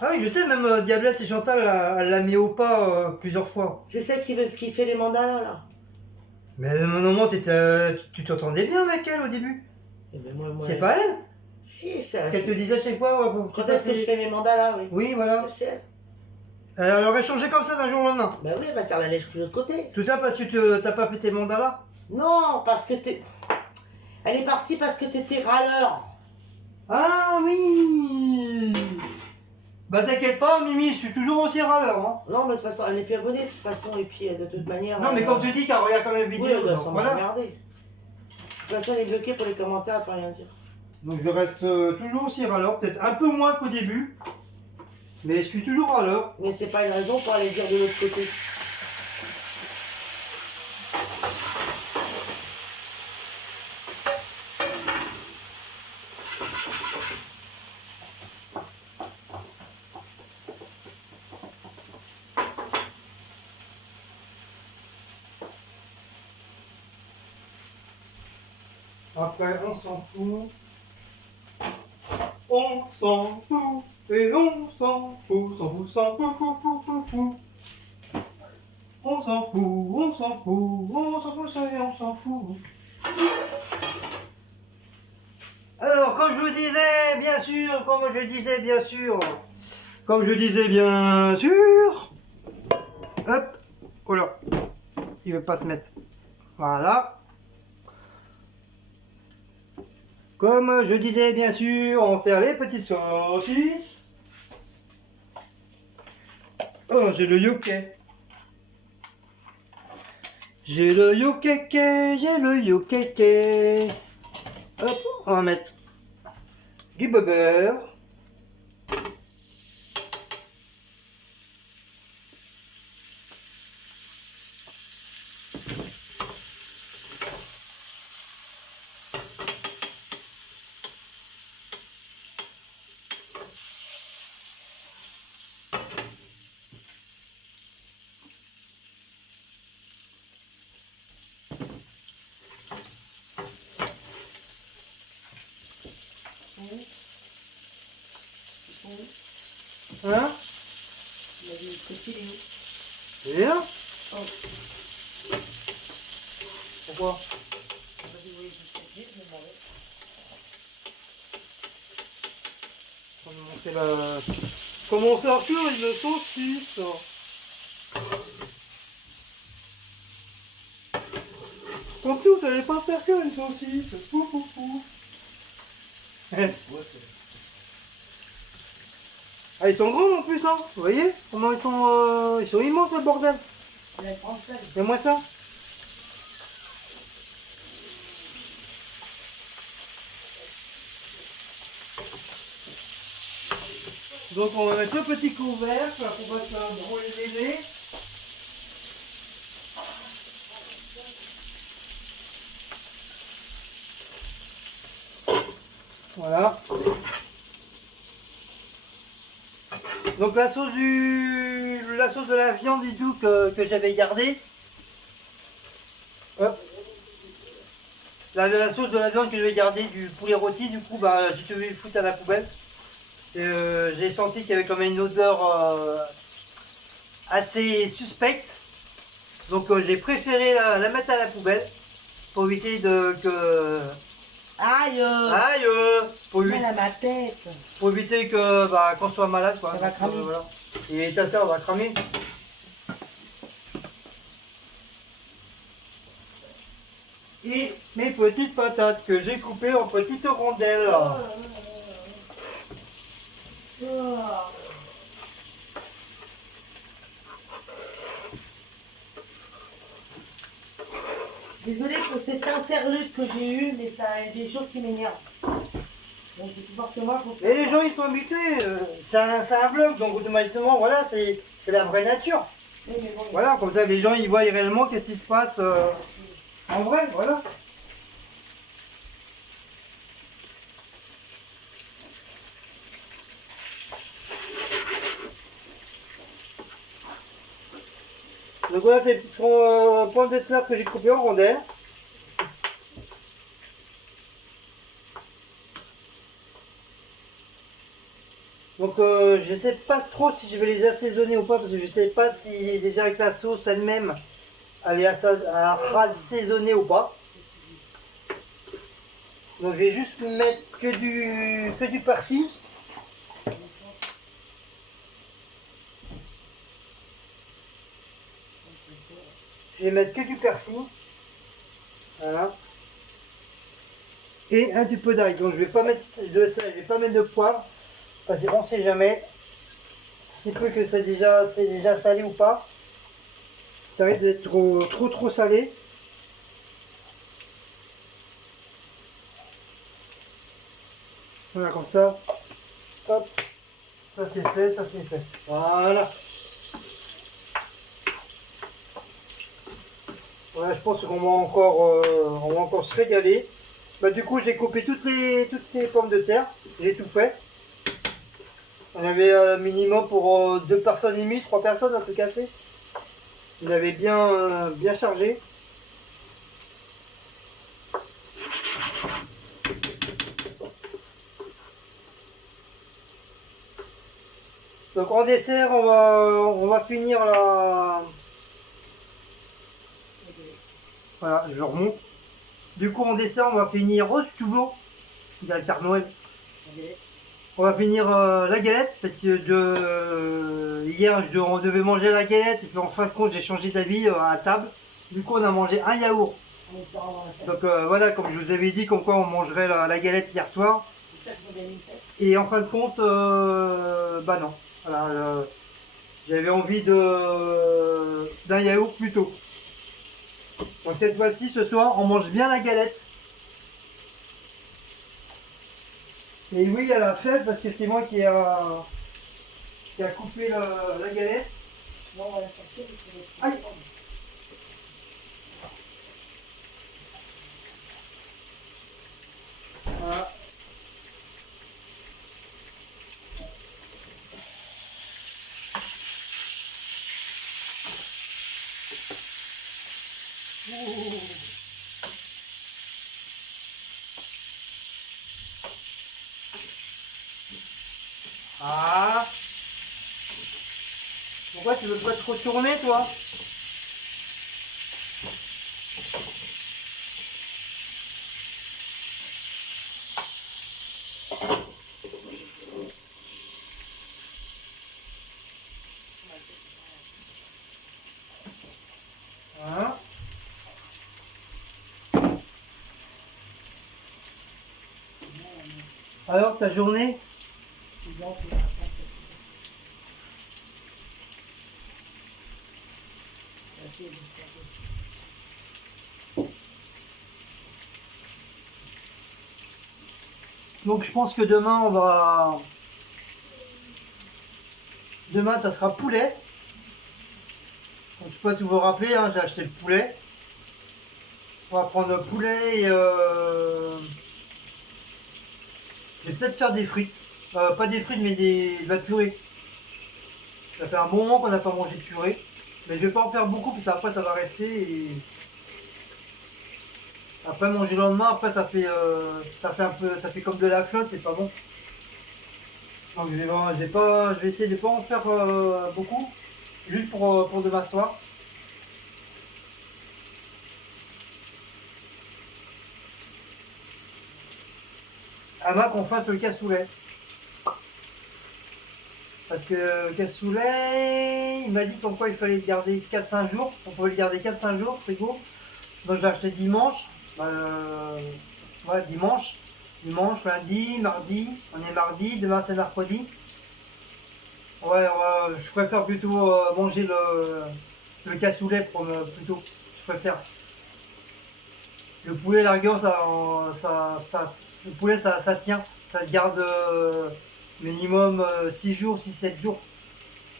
Ah oui, je sais, même Diablesse et Chantal, elle l'a mis au pas plusieurs fois. C'est celle qui fait les mandalas là. Mais normalement, tu t'entendais bien avec elle au début. Eh ben, moi, C'est pas elle Si, ça. qu'elle te disait chaque fois. Quand est-ce que je fais mes mandalas, oui. Oui, voilà. C'est elle. Elle aurait changé comme ça d'un jour au lendemain. Bah oui, elle va faire la lèche de l'autre côté. Tout ça parce que t'as pas fait tes mandats là. Non, parce que t'es... Elle est partie parce que t'étais râleur. Ah oui. Bah t'inquiète pas, Mimi, je suis toujours aussi râleur. Hein. Non, mais de toute façon, elle n'est plus abonnée de toute façon, et puis de toute manière... Non, mais quand tu dis qu'elle regarde quand même Oui, vidéo, elle doit donc s'en voilà. regarder. De toute façon, elle est bloquée pour les commentaires, elle peut rien dire. Donc je reste toujours aussi râleur, peut-être un peu moins qu'au début. Mais je suis toujours râleur. Mais c'est pas une raison pour aller dire de l'autre côté. Après, on s'en fout. On s'en fout. Et on s'en fout, s'en fout, fou. On s'en fout, on s'en fout, on s'en fout, ça y est, on s'en fout. Alors, comme je vous disais, bien sûr, comme je disais, bien sûr, hop, oh là, il veut pas se mettre, voilà. Comme je disais, bien sûr, on va faire les petites saucisses. Oh, j'ai le yoké. J'ai le yokeke, j'ai le yokeke. Hop, on va mettre du beurre. Hein? Il a dit que il est où? Il est là? Oh. Pourquoi? Vas-y, oui, je me demandais. Comment faire cuire une saucisse? Comme si vous savez pas faire cuire une saucisse. Pou, pou, pou. Ah, ils sont grands en plus, hein. Vous voyez comment ils sont immenses, le bordel. Il a une française. C'est moi ça. Donc on va mettre le petit couvercle pour pas se brûler les nez. Voilà. Donc la sauce de la viande et tout que j'avais gardée. Hop. La sauce de la viande que j'avais gardée du poulet rôti, du coup bah j'ai dû foutre à la poubelle. Et j'ai senti qu'il y avait quand même une odeur assez suspecte. Donc j'ai préféré la mettre à la poubelle pour éviter que. Aïe Aïe pour, Elle a ma tête. pour éviter que qu'on soit malade quoi. Ça va cramer. Voilà. Et ta soeur va cramer. Et mes petites patates que j'ai coupées en petites rondelles. Désolée pour cet interlude que j'ai eu, mais ça a des choses qui m'énervent. Donc forcément, faut... Et les gens ils sont habitués, c'est un vlog, donc automatiquement voilà, c'est la vraie nature. Oui, mais bon, Voilà, comme ça les gens ils voient réellement qu'est-ce qui se passe en vrai, voilà. Donc voilà ces petites pommes de terre que j'ai coupées en rondelles. Donc je sais pas trop si je vais les assaisonner ou pas parce que je sais pas si déjà avec la sauce elle-même elle est assaisonnée ou pas. Donc je vais juste mettre que du persil. Je vais mettre que du persil. Voilà. Et un petit peu d'ail. Donc je vais pas mettre de sel, je vais pas mettre de poivre. Parce qu'on ne sait jamais. C'est peu que c'est déjà salé ou pas. Ça risque d'être trop salé. Voilà, comme ça. Hop. Ça c'est fait, ça c'est fait. Voilà. Voilà, je pense qu'on va encore se régaler. Bah, du coup, j'ai coupé toutes les pommes de terre. J'ai tout fait. On avait un minimum pour 2 personnes et demie, 3 personnes à tout casser. Il avait bien chargé. Donc en dessert, on va finir la... Voilà, je remonte. Du coup en dessert, on va finir rose toujours. Il y a le Père Noël. On va finir la galette parce que hier on devait manger la galette et puis en fin de compte j'ai changé d'avis à table. Du coup on a mangé un yaourt. Donc voilà, comme je vous avais dit, comme quoi on mangerait la galette hier soir. Et en fin de compte, bah non. Voilà, j'avais envie d'un yaourt plutôt. Donc cette fois-ci, ce soir, on mange bien la galette. Et oui, elle a fait parce que c'est moi qui a coupé la galette. Bon, on va la chercher, Aïe. Voilà. Ah. Pourquoi tu veux pas trop tourner, toi? Hein? Alors, ta journée? Donc je pense que demain on va... Demain ça sera poulet. Donc, je sais pas si vous vous rappelez, hein, j'ai acheté le poulet. On va prendre le poulet et je vais peut-être faire des frites. Pas des frites mais de la purée. Ça fait un bon moment qu'on n'a pas mangé de purée. Mais je vais pas en faire beaucoup parce qu'après ça va rester et... Après manger le lendemain, après ça fait un peu, ça fait comme de la flotte, c'est pas bon. Donc je vais essayer de pas en faire beaucoup, juste pour demain soir. Avant qu'on fasse le cassoulet. Parce que le cassoulet, il m'a dit comme quoi il fallait le garder 4-5 jours. On pouvait le garder 4-5 jours, frigo. Donc je l'ai acheté dimanche. Ouais, dimanche. Dimanche, lundi, mardi. On est mardi, demain c'est mercredi. Ouais, je préfère plutôt manger le cassoulet plutôt. Je préfère. Le poulet, la rigueur, le poulet, ça tient. Ça te garde minimum 6 jours, 6-7 jours.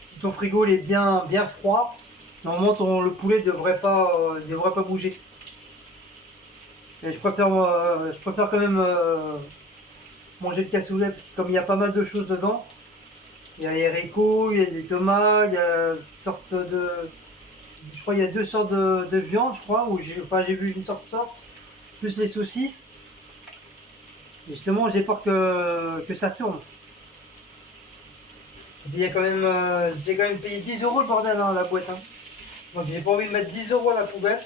Si ton frigo il est bien froid, normalement le poulet devrait pas bouger. Et je préfère quand même manger le cassoulet parce que comme il y a pas mal de choses dedans, il y a les haricots, il y a des tomates, il y a une sorte de... Je crois qu'il y a 2 sortes de viande, je crois, ou j'ai vu une sorte, plus les saucisses. Et justement, j'ai peur que ça tourne. J'ai quand même payé 10 € le bordel, hein, la boîte. Hein. Donc j'ai pas envie de mettre 10 € à la poubelle.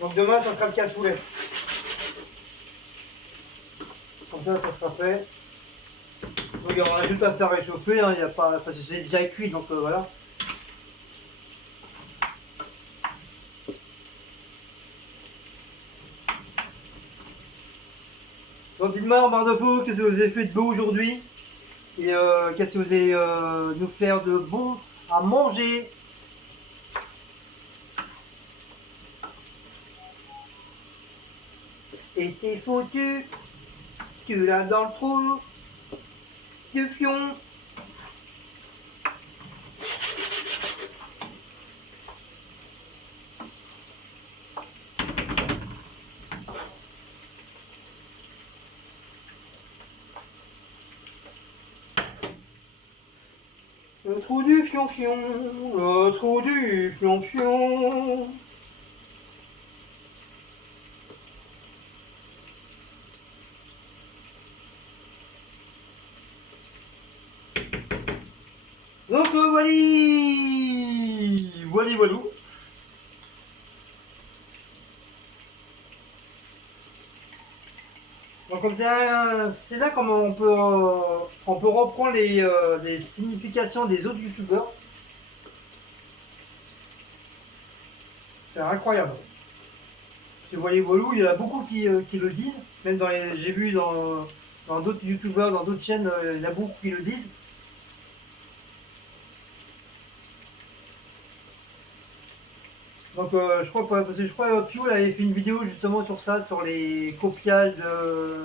Donc demain, ça sera le cassoulet. Comme ça sera fait. Donc il y aura juste à faire réchauffer, hein, y a pas, parce que c'est déjà cuit, donc voilà. Donc dites-moi en barre de peau, qu'est-ce que vous avez fait de beau aujourd'hui? Et qu'est-ce que vous allez nous faire de bon à manger? Et t'es foutu, tu l'as dans le trou du fion. Le trou du fion-fion, le trou du fion-fion. Donc voilà, voilou. Donc comme ça, c'est là comment on peut reprendre les significations des autres youtubeurs. C'est incroyable. Tu vois les voilou, il y en a beaucoup qui le disent. Même j'ai vu dans d'autres youtubeurs, dans d'autres chaînes, il y en a beaucoup qui le disent. Donc je crois parce que je crois Pio il avait fait une vidéo justement sur ça, sur les copiages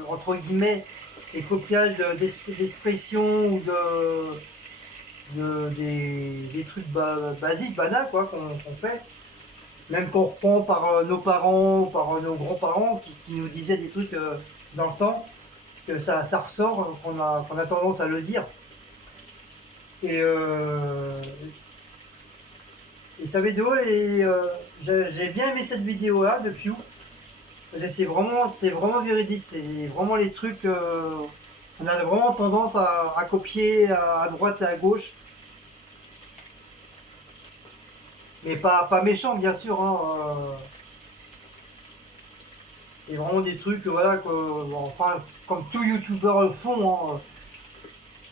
entre guillemets, les copiages d'expressions ou des trucs basiques, banals quoi qu'on fait. Même qu'on reprend par nos parents, par nos grands-parents qui nous disaient des trucs dans le temps, que ça ressort, qu'on a tendance à le dire. Et, et sa vidéo, j'ai bien aimé cette vidéo là de Pew. C'était vraiment véridique, c'est vraiment les trucs, on a vraiment tendance à copier à droite et à gauche. Mais pas méchant bien sûr, hein, c'est vraiment des trucs voilà, enfin, comme tout youtubeur le font. Hein.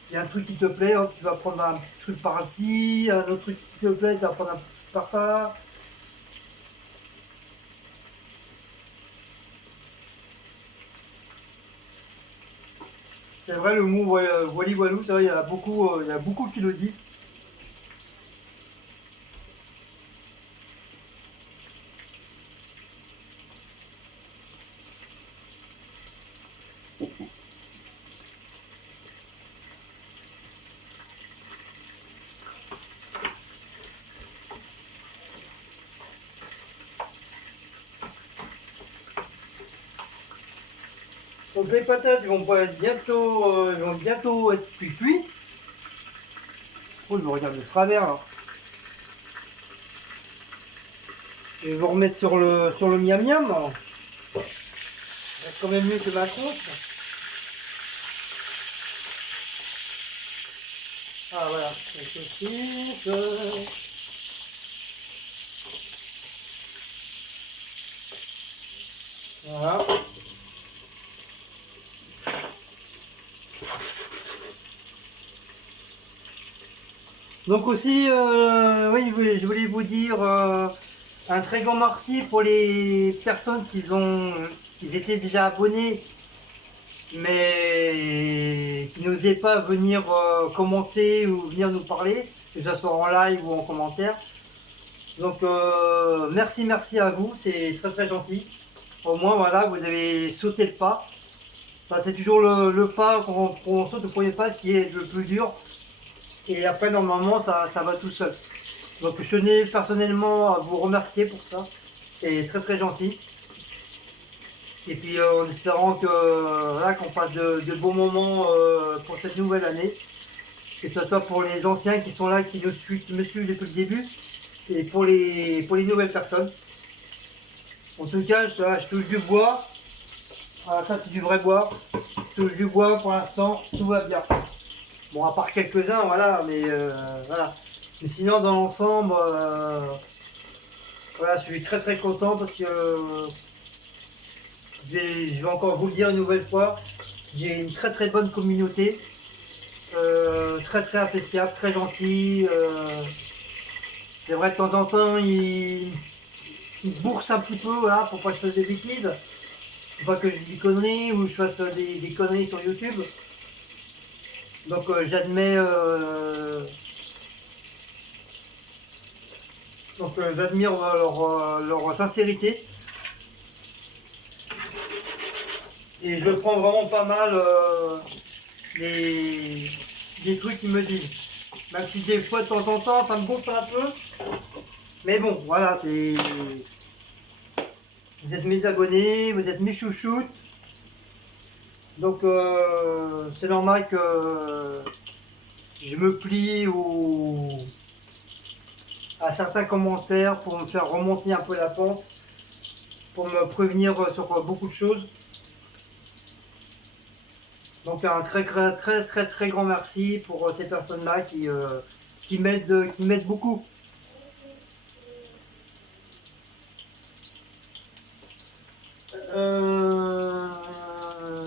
Il y a un truc qui te plaît, hop, tu vas prendre un petit truc par-ci, un autre truc qui te plaît, tu vas prendre un petit truc par ça. C'est vrai le mot Wally Walou, c'est vrai, il y a beaucoup qui le disent. Donc les patates ils vont bientôt être cuites. Oh, je me regarde de travers là. Je vais vous remettre sur le miam miam. C'est quand même mieux que ma tronche. Ah voilà, les saucisses. Voilà. Donc aussi, oui, je voulais vous dire un très grand merci pour les personnes qui étaient déjà abonnés, mais qui n'osaient pas venir commenter ou venir nous parler, que ce soit en live ou en commentaire. Donc merci à vous, c'est très gentil. Au moins voilà, vous avez sauté le pas. Enfin, c'est toujours le pas qu'on saute au premier pas qui est le plus dur. Et après, normalement, ça va tout seul. Donc, je tenais personnellement à vous remercier pour ça. C'est très gentil. Et puis, en espérant que voilà, qu'on passe de beaux moments pour cette nouvelle année. Que ce soit pour les anciens qui sont là, qui me suivent depuis le début. Et pour les nouvelles personnes. En tout cas, je touche du bois. Voilà, ça, c'est du vrai bois. Je touche du bois pour l'instant. Tout va bien. Bon, à part quelques-uns, voilà, mais voilà. Mais sinon, dans l'ensemble, voilà, je suis très content parce que je vais encore vous le dire une nouvelle fois, j'ai une très bonne communauté, très appréciable, très gentil. C'est vrai de temps en temps, ils boursent un petit peu, voilà, pour pas que je fasse des bêtises, pour pas que je dise des conneries ou je fasse des conneries sur YouTube. Donc j'admets, j'admire leur sincérité et je le prends vraiment pas mal des trucs qu'ils me disent. Même si des fois de temps en temps ça me gonfle un peu, mais bon voilà, vous êtes mes abonnés, vous êtes mes chouchoutes. Donc c'est normal que je me plie à certains commentaires pour me faire remonter un peu la pente, pour me prévenir sur beaucoup de choses. Donc un très grand merci pour ces personnes-là qui m'aident beaucoup. Il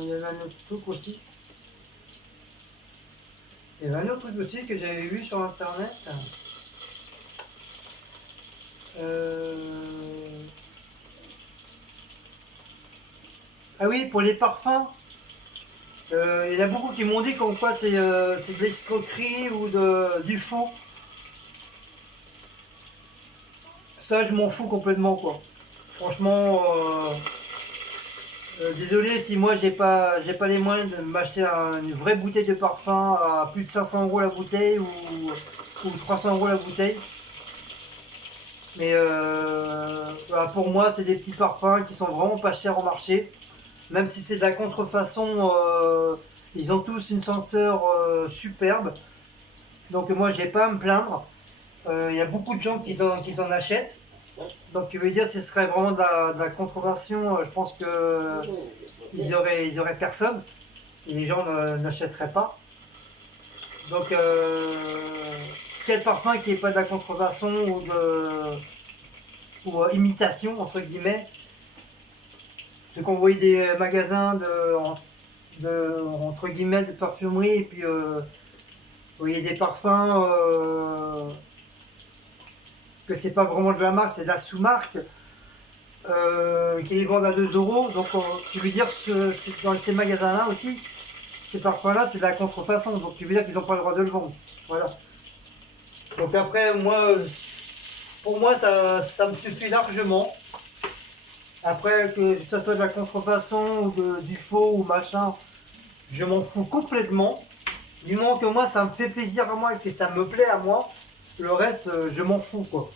y avait un autre truc aussi. Il y avait un autre truc aussi que j'avais vu sur internet. Ah oui, pour les parfums. Il y en a beaucoup qui m'ont dit comme quoi c'est de l'escroquerie ou du faux. Ça, je m'en fous complètement, quoi. Franchement, désolé si moi j'ai pas les moyens de m'acheter une vraie bouteille de parfum à plus de 500 € la bouteille ou 300 € la bouteille. Mais voilà, pour moi, c'est des petits parfums qui sont vraiment pas chers au marché. Même si c'est de la contrefaçon, ils ont tous une senteur superbe. Donc moi, j'ai pas à me plaindre. Il y a beaucoup de gens qui en achètent. Donc tu veux dire, si ce serait vraiment de la contrefaçon, je pense que ils auraient personne. Et les gens n'achèteraient pas. Donc quel parfum qui n'est pas de la contrefaçon ou imitation entre guillemets. Donc on voyait des magasins entre guillemets de parfumerie et puis vous voyez des parfums que c'est pas vraiment de la marque, c'est de la sous-marque qui les vendent à 2 €. Donc tu veux dire que dans ces magasins-là aussi, ces parfums-là, c'est de la contrefaçon. Donc tu veux dire qu'ils n'ont pas le droit de le vendre. Voilà. Donc après, moi, pour moi, ça me suffit largement. Après, que ce soit de la contrefaçon ou du faux ou machin, je m'en fous complètement. Du moment que moi, ça me fait plaisir à moi et que ça me plaît à moi, le reste, je m'en fous, quoi.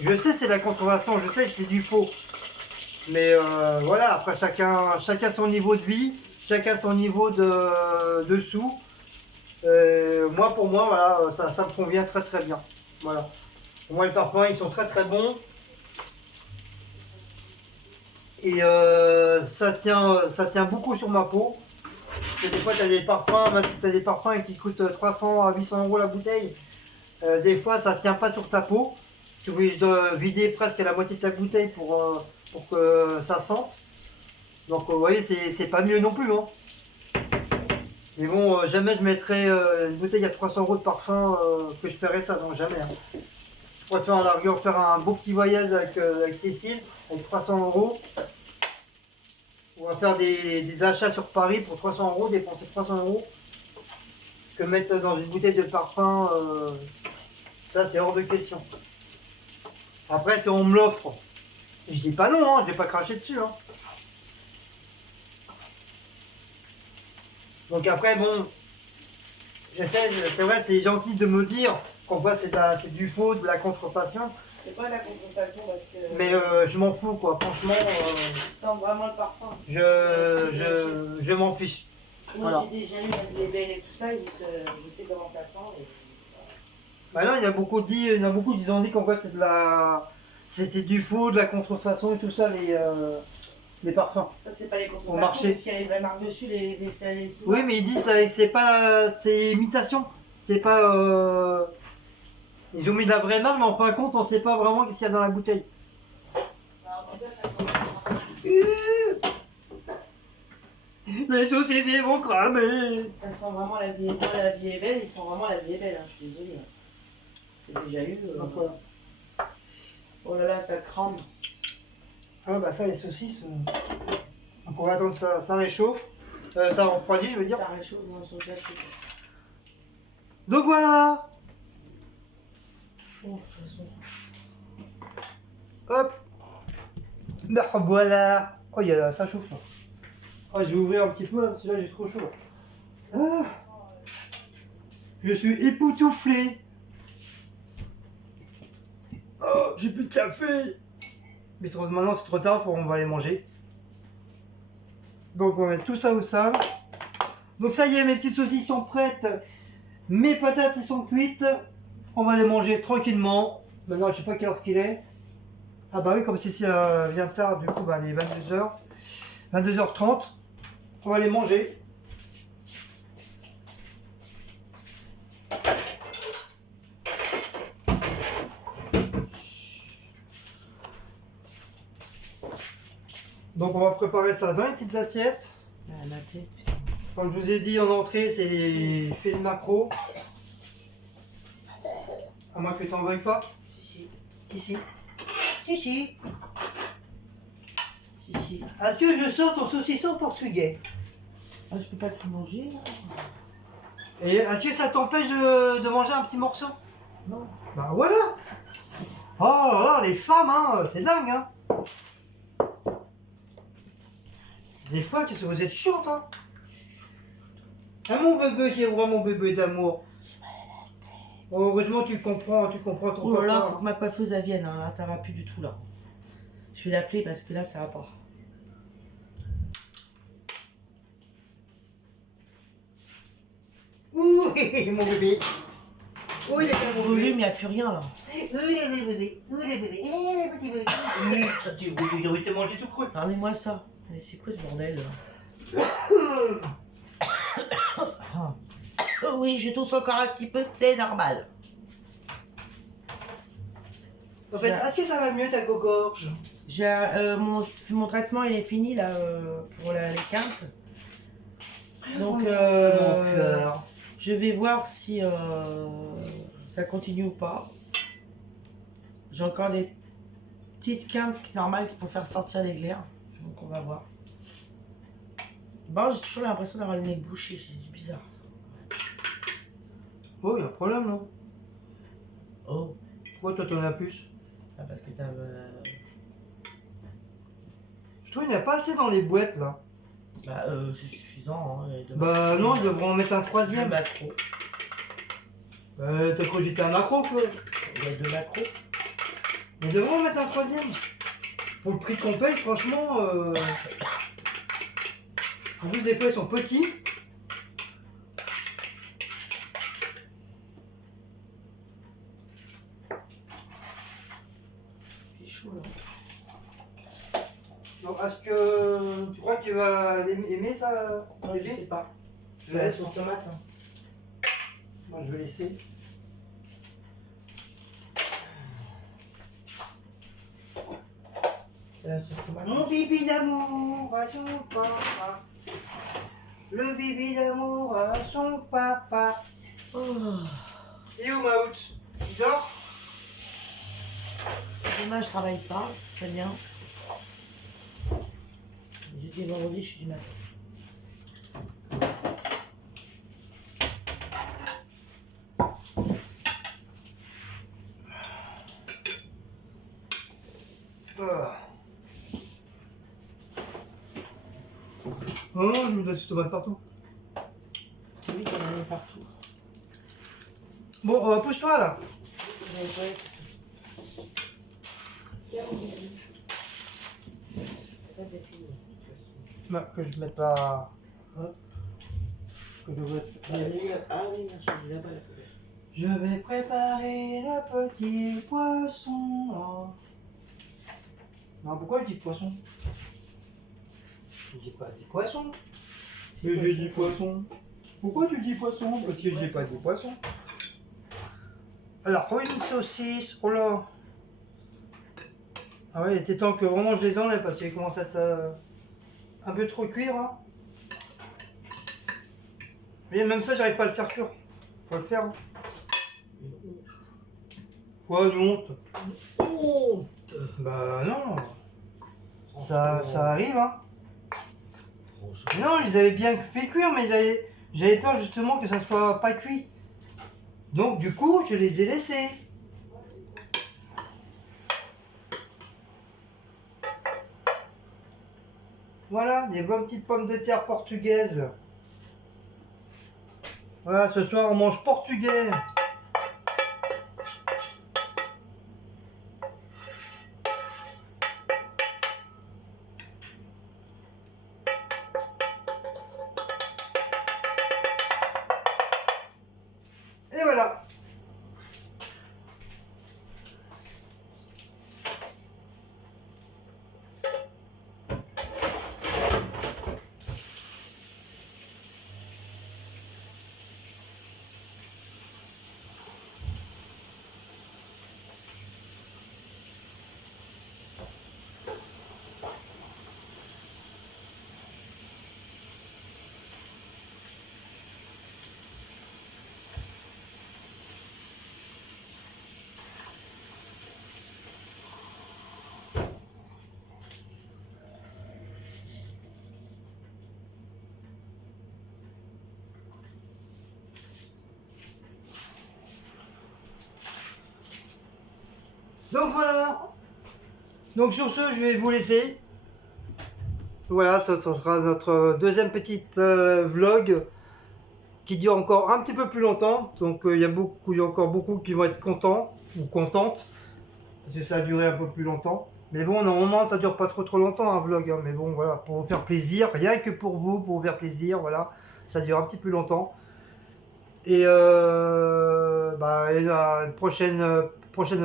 Je sais c'est de la contrefaçon, je sais c'est du faux. Mais voilà, après chacun son niveau de vie, chacun son niveau de sous. Pour moi, voilà, ça me convient très très bien. Voilà. Pour moi, les parfums, ils sont très très bons. Et ça tient beaucoup sur ma peau. Parce que des fois, tu as des parfums, même si tu as des parfums qui coûtent 300 à 800 € la bouteille, des fois, ça tient pas sur ta peau. Tu es obligé de vider presque la moitié de la bouteille pour que ça sente. Donc, vous voyez, c'est pas mieux non plus. Hein. Mais bon, jamais je mettrais une bouteille à 300 € de parfum que je paierais ça, non, jamais. Hein. Je préfère à la rigueur faire un beau petit voyage avec Cécile, avec 300 €. On va faire des achats sur Paris pour 300 €, dépenser 300 € que mettre dans une bouteille de parfum, ça c'est hors de question. Après, si on me l'offre, je dis pas non, hein, je vais pas cracher dessus. Hein. Donc après, bon, j'essaie, c'est vrai, c'est gentil de me dire qu'en fait c'est du faux, de la contrefaçon. C'est pas de la contrefaçon parce que. Mais je m'en fous, quoi, franchement. Tu sens vraiment le parfum. Je m'en fiche. Moi Voilà. j'ai déjà eu un label et tout ça, je sais comment ça sent. Et... Bah non, il y a beaucoup qui ont dit qu'en fait c'était du faux, de la contrefaçon et tout ça, les parfums. Ça c'est pas les Au contrefaçons marché. parce qu'il y a les vraies marques dessus, les sous. Oui, mais ils disent c'est imitation. C'est pas. Ils ont mis de la vraie marque, mais en fin de compte, on sait pas vraiment ce qu'il y a dans la bouteille. Les saucisses vont cramer. Ça sent vraiment la vie est bonne, la vie est belle, ils sont vraiment la vie est belle, hein, je suis désolée. J'ai déjà eu. Voilà. Oh là là, ça crame. Ah bah ça, les saucisses. Donc on va attendre que ça réchauffe. Ça refroidit, je veux dire. Ça réchauffe, moi, ils sont déjà chauds. Donc voilà. Oh, de toute façon. Hop. Bah, voilà. Oh, ça chauffe là. Oh, je vais ouvrir un petit peu là, parce que là j'ai trop chaud. Ah. Je suis époustouflé. Oh, j'ai plus de café. Mais maintenant c'est trop tard, on va aller manger. Donc on va mettre tout ça au sable. Donc ça y est, mes petites saucisses sont prêtes. Mes patates elles sont cuites. On va les manger tranquillement. Maintenant je sais pas quelle heure qu'il est. Ah bah oui, comme si ça vient tard, du coup bah, il est 22h. 22h30. On va les manger. Donc on va préparer ça dans les petites assiettes. Ah, ma tête, putain. Comme je vous ai dit en entrée, c'est fait de maquereau. À moins que tu n'en veuilles pas. Si, Si, si. Si, si. si. Est-ce que je sors ton saucisson portugais? Ah, je peux pas tout manger là. Et est-ce que ça t'empêche de manger un petit morceau? Non. Bah voilà. Oh là là, les femmes, hein, c'est dingue, hein. Des fois, qu'est-ce que vous êtes chiante, hein. Ah, mon bébé, c'est vraiment mon bébé d'amour. Oh, heureusement, tu comprends ton Oh là là, papa. faut que ma coiffeuse elle vienne, hein. Là ça va plus du tout là. Je vais l'appeler parce que là ça va pas. Ouh, mon bébé. Ouh, il est bien, Le mon volume, bébé. il n'y a plus rien là. Ouh, le bébé. Ouh, le bébé. Eh, le petit bébé. Tu as envie de te manger tout cru. Regardez-moi ça. Mais c'est quoi ce bordel là? Oui, je tousse encore un petit peu, c'est normal. En fait, est-ce que ça va mieux ta gorge? Mon traitement il est fini là pour les quintes. Donc Mon cœur. je vais voir si ça continue ou pas. J'ai encore des petites quintes normales pour faire sortir les glaires. Donc on va voir. Bon, j'ai toujours l'impression d'avoir le nez bouché, c'est bizarre. Oh, il y a un problème, non? Oh, Pourquoi toi t'en as plus? ah, parce que t'as... Je trouve qu'il n'y en a pas assez dans les boîtes là. Bah c'est suffisant. Hein, Bah non, je devrais en mettre un Deux troisième. macros. T'as cru que j'étais un macro quoi? Il y a deux macros. Mais devrait en mettre un troisième. Pour le prix qu'on paye, franchement. En plus, des fois ils sont petits. C'est chaud là. Donc, est-ce que tu crois qu'il va aimer ça? Non, je sais pas. Je laisse aux tomates. Hein. Moi, je vais laisser. C'est la sauce tomate. Mon bibi d'amour à son papa. Le bibi d'amour à son papa. Oh. Et où Maout? Il dort? Demain, je travaille pas, très bien. Jeudi et vendredi, je suis du matin. Oh non, je me donne cette tomate partout. C'est lui qui en a mis partout. Bon, pousse-toi là. Bah, que je mette pas. Hop. Que je mette. Ah oui, bien sûr, là-bas la poubelle. Je vais préparer le petit poisson. Non, pourquoi je dis poisson? Je dis pas dit poisson. Mais j'ai dit poisson. Pourquoi tu dis poisson? Parce que j'ai pas dit poisson. Alors, une saucisse. Oh là. Ah ouais, il était temps que vraiment je les enlève parce qu'ils commencent à être un peu trop cuire. Hein. Mais même ça, j'arrive pas à le faire cuire. Faut le faire. Hein. Quoi, une honte? Honte. Bah non. Ça arrive, hein. Franchement. Non, ils avaient bien fait cuire, mais j'avais peur justement que ça soit pas cuit. Donc du coup, je les ai laissés. Voilà, des bonnes petites pommes de terre portugaises. Voilà, ce soir on mange portugais. Et voilà. Donc voilà. Donc sur ce, je vais vous laisser. Voilà, ça sera notre deuxième petite vlog qui dure encore un petit peu plus longtemps. Donc il y a encore beaucoup qui vont être contents ou contentes. Parce que ça a duré un peu plus longtemps. Mais bon, normalement, ça dure pas trop longtemps un vlog. Hein. Mais bon, voilà, pour vous faire plaisir, rien que pour vous faire plaisir, voilà, ça dure un petit peu longtemps. Et il y a une prochaine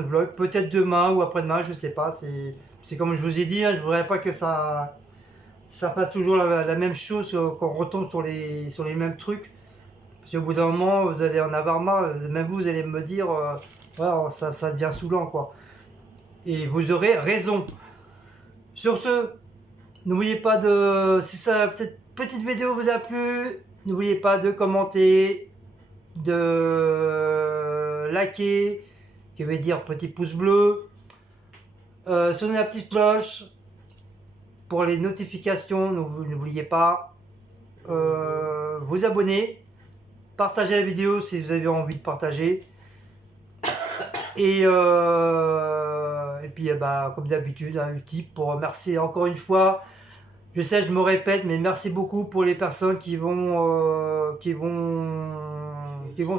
vlog, peut-être demain ou après-demain, je sais pas. C'est comme je vous ai dit, hein, je voudrais pas que ça fasse toujours la même chose, qu'on retombe sur les mêmes trucs. Parce qu'au bout d'un moment, vous allez en avoir marre, même vous allez me dire, voilà, ça devient saoulant, quoi. Et vous aurez raison. Sur ce, n'oubliez pas si cette petite vidéo vous a plu, n'oubliez pas de commenter, de liker, qui veut dire petit pouce bleu, sonnez la petite cloche pour les notifications, n'oubliez pas, vous abonner, partagez la vidéo si vous avez envie de partager. Et puis comme d'habitude, un Utip pour remercier encore une fois. Je sais, je me répète, mais merci beaucoup pour les personnes qui vont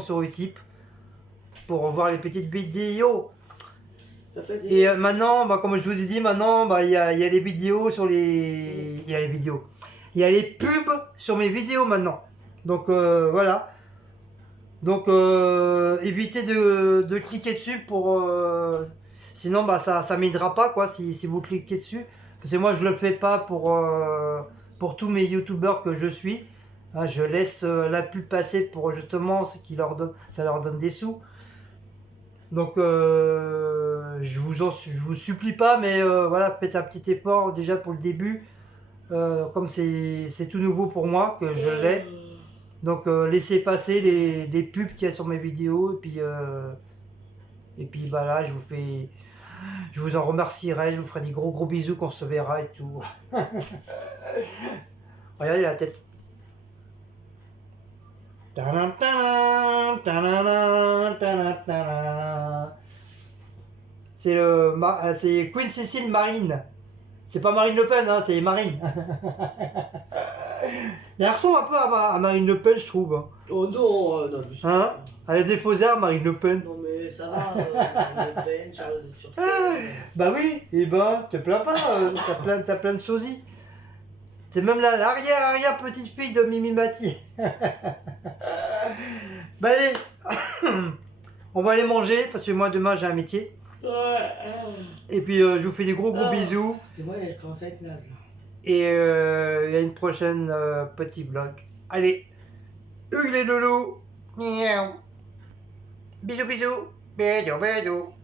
sur Utip pour voir les petites vidéos. Et maintenant, comme je vous ai dit, maintenant il y a les vidéos sur les, il y a les pubs sur mes vidéos maintenant. Donc voilà. Donc évitez de cliquer dessus sinon ça m'aidera pas, quoi, si vous cliquez dessus, parce que moi je le fais pas pour tous mes youtubeurs que je suis, hein, je laisse la pub passer pour justement ce qui ça leur donne des sous. Donc je vous supplie pas, mais voilà, faites un petit effort déjà pour le début, comme c'est tout nouveau pour moi que je l'ai. Donc laissez passer les pubs qu'il y a sur mes vidéos, et puis voilà, je vous en remercierai, je vous ferai des gros bisous quand on se verra et tout. Regardez la tête. C'est Queen Cécile Marine. C'est pas Marine Le Pen, hein, c'est Marine. Elle ressemble un peu à Marine Le Pen, je trouve. Oh non, non, mais Hein? Elle est déposée à Marine Le Pen. non, mais ça va, Le Pen, Charles de Turquie. Bah oui, et te plains pas, t'as plein de sosie. C'est même l'arrière petite fille de Mimi Mati. Bah allez, on va aller manger parce que moi demain j'ai un métier. Et puis je vous fais des gros bisous. Et moi, je commence à être naze là. Et il y a une prochaine petit vlog. Allez, Hugues les loulous. Miaou. Bisous. Bisous.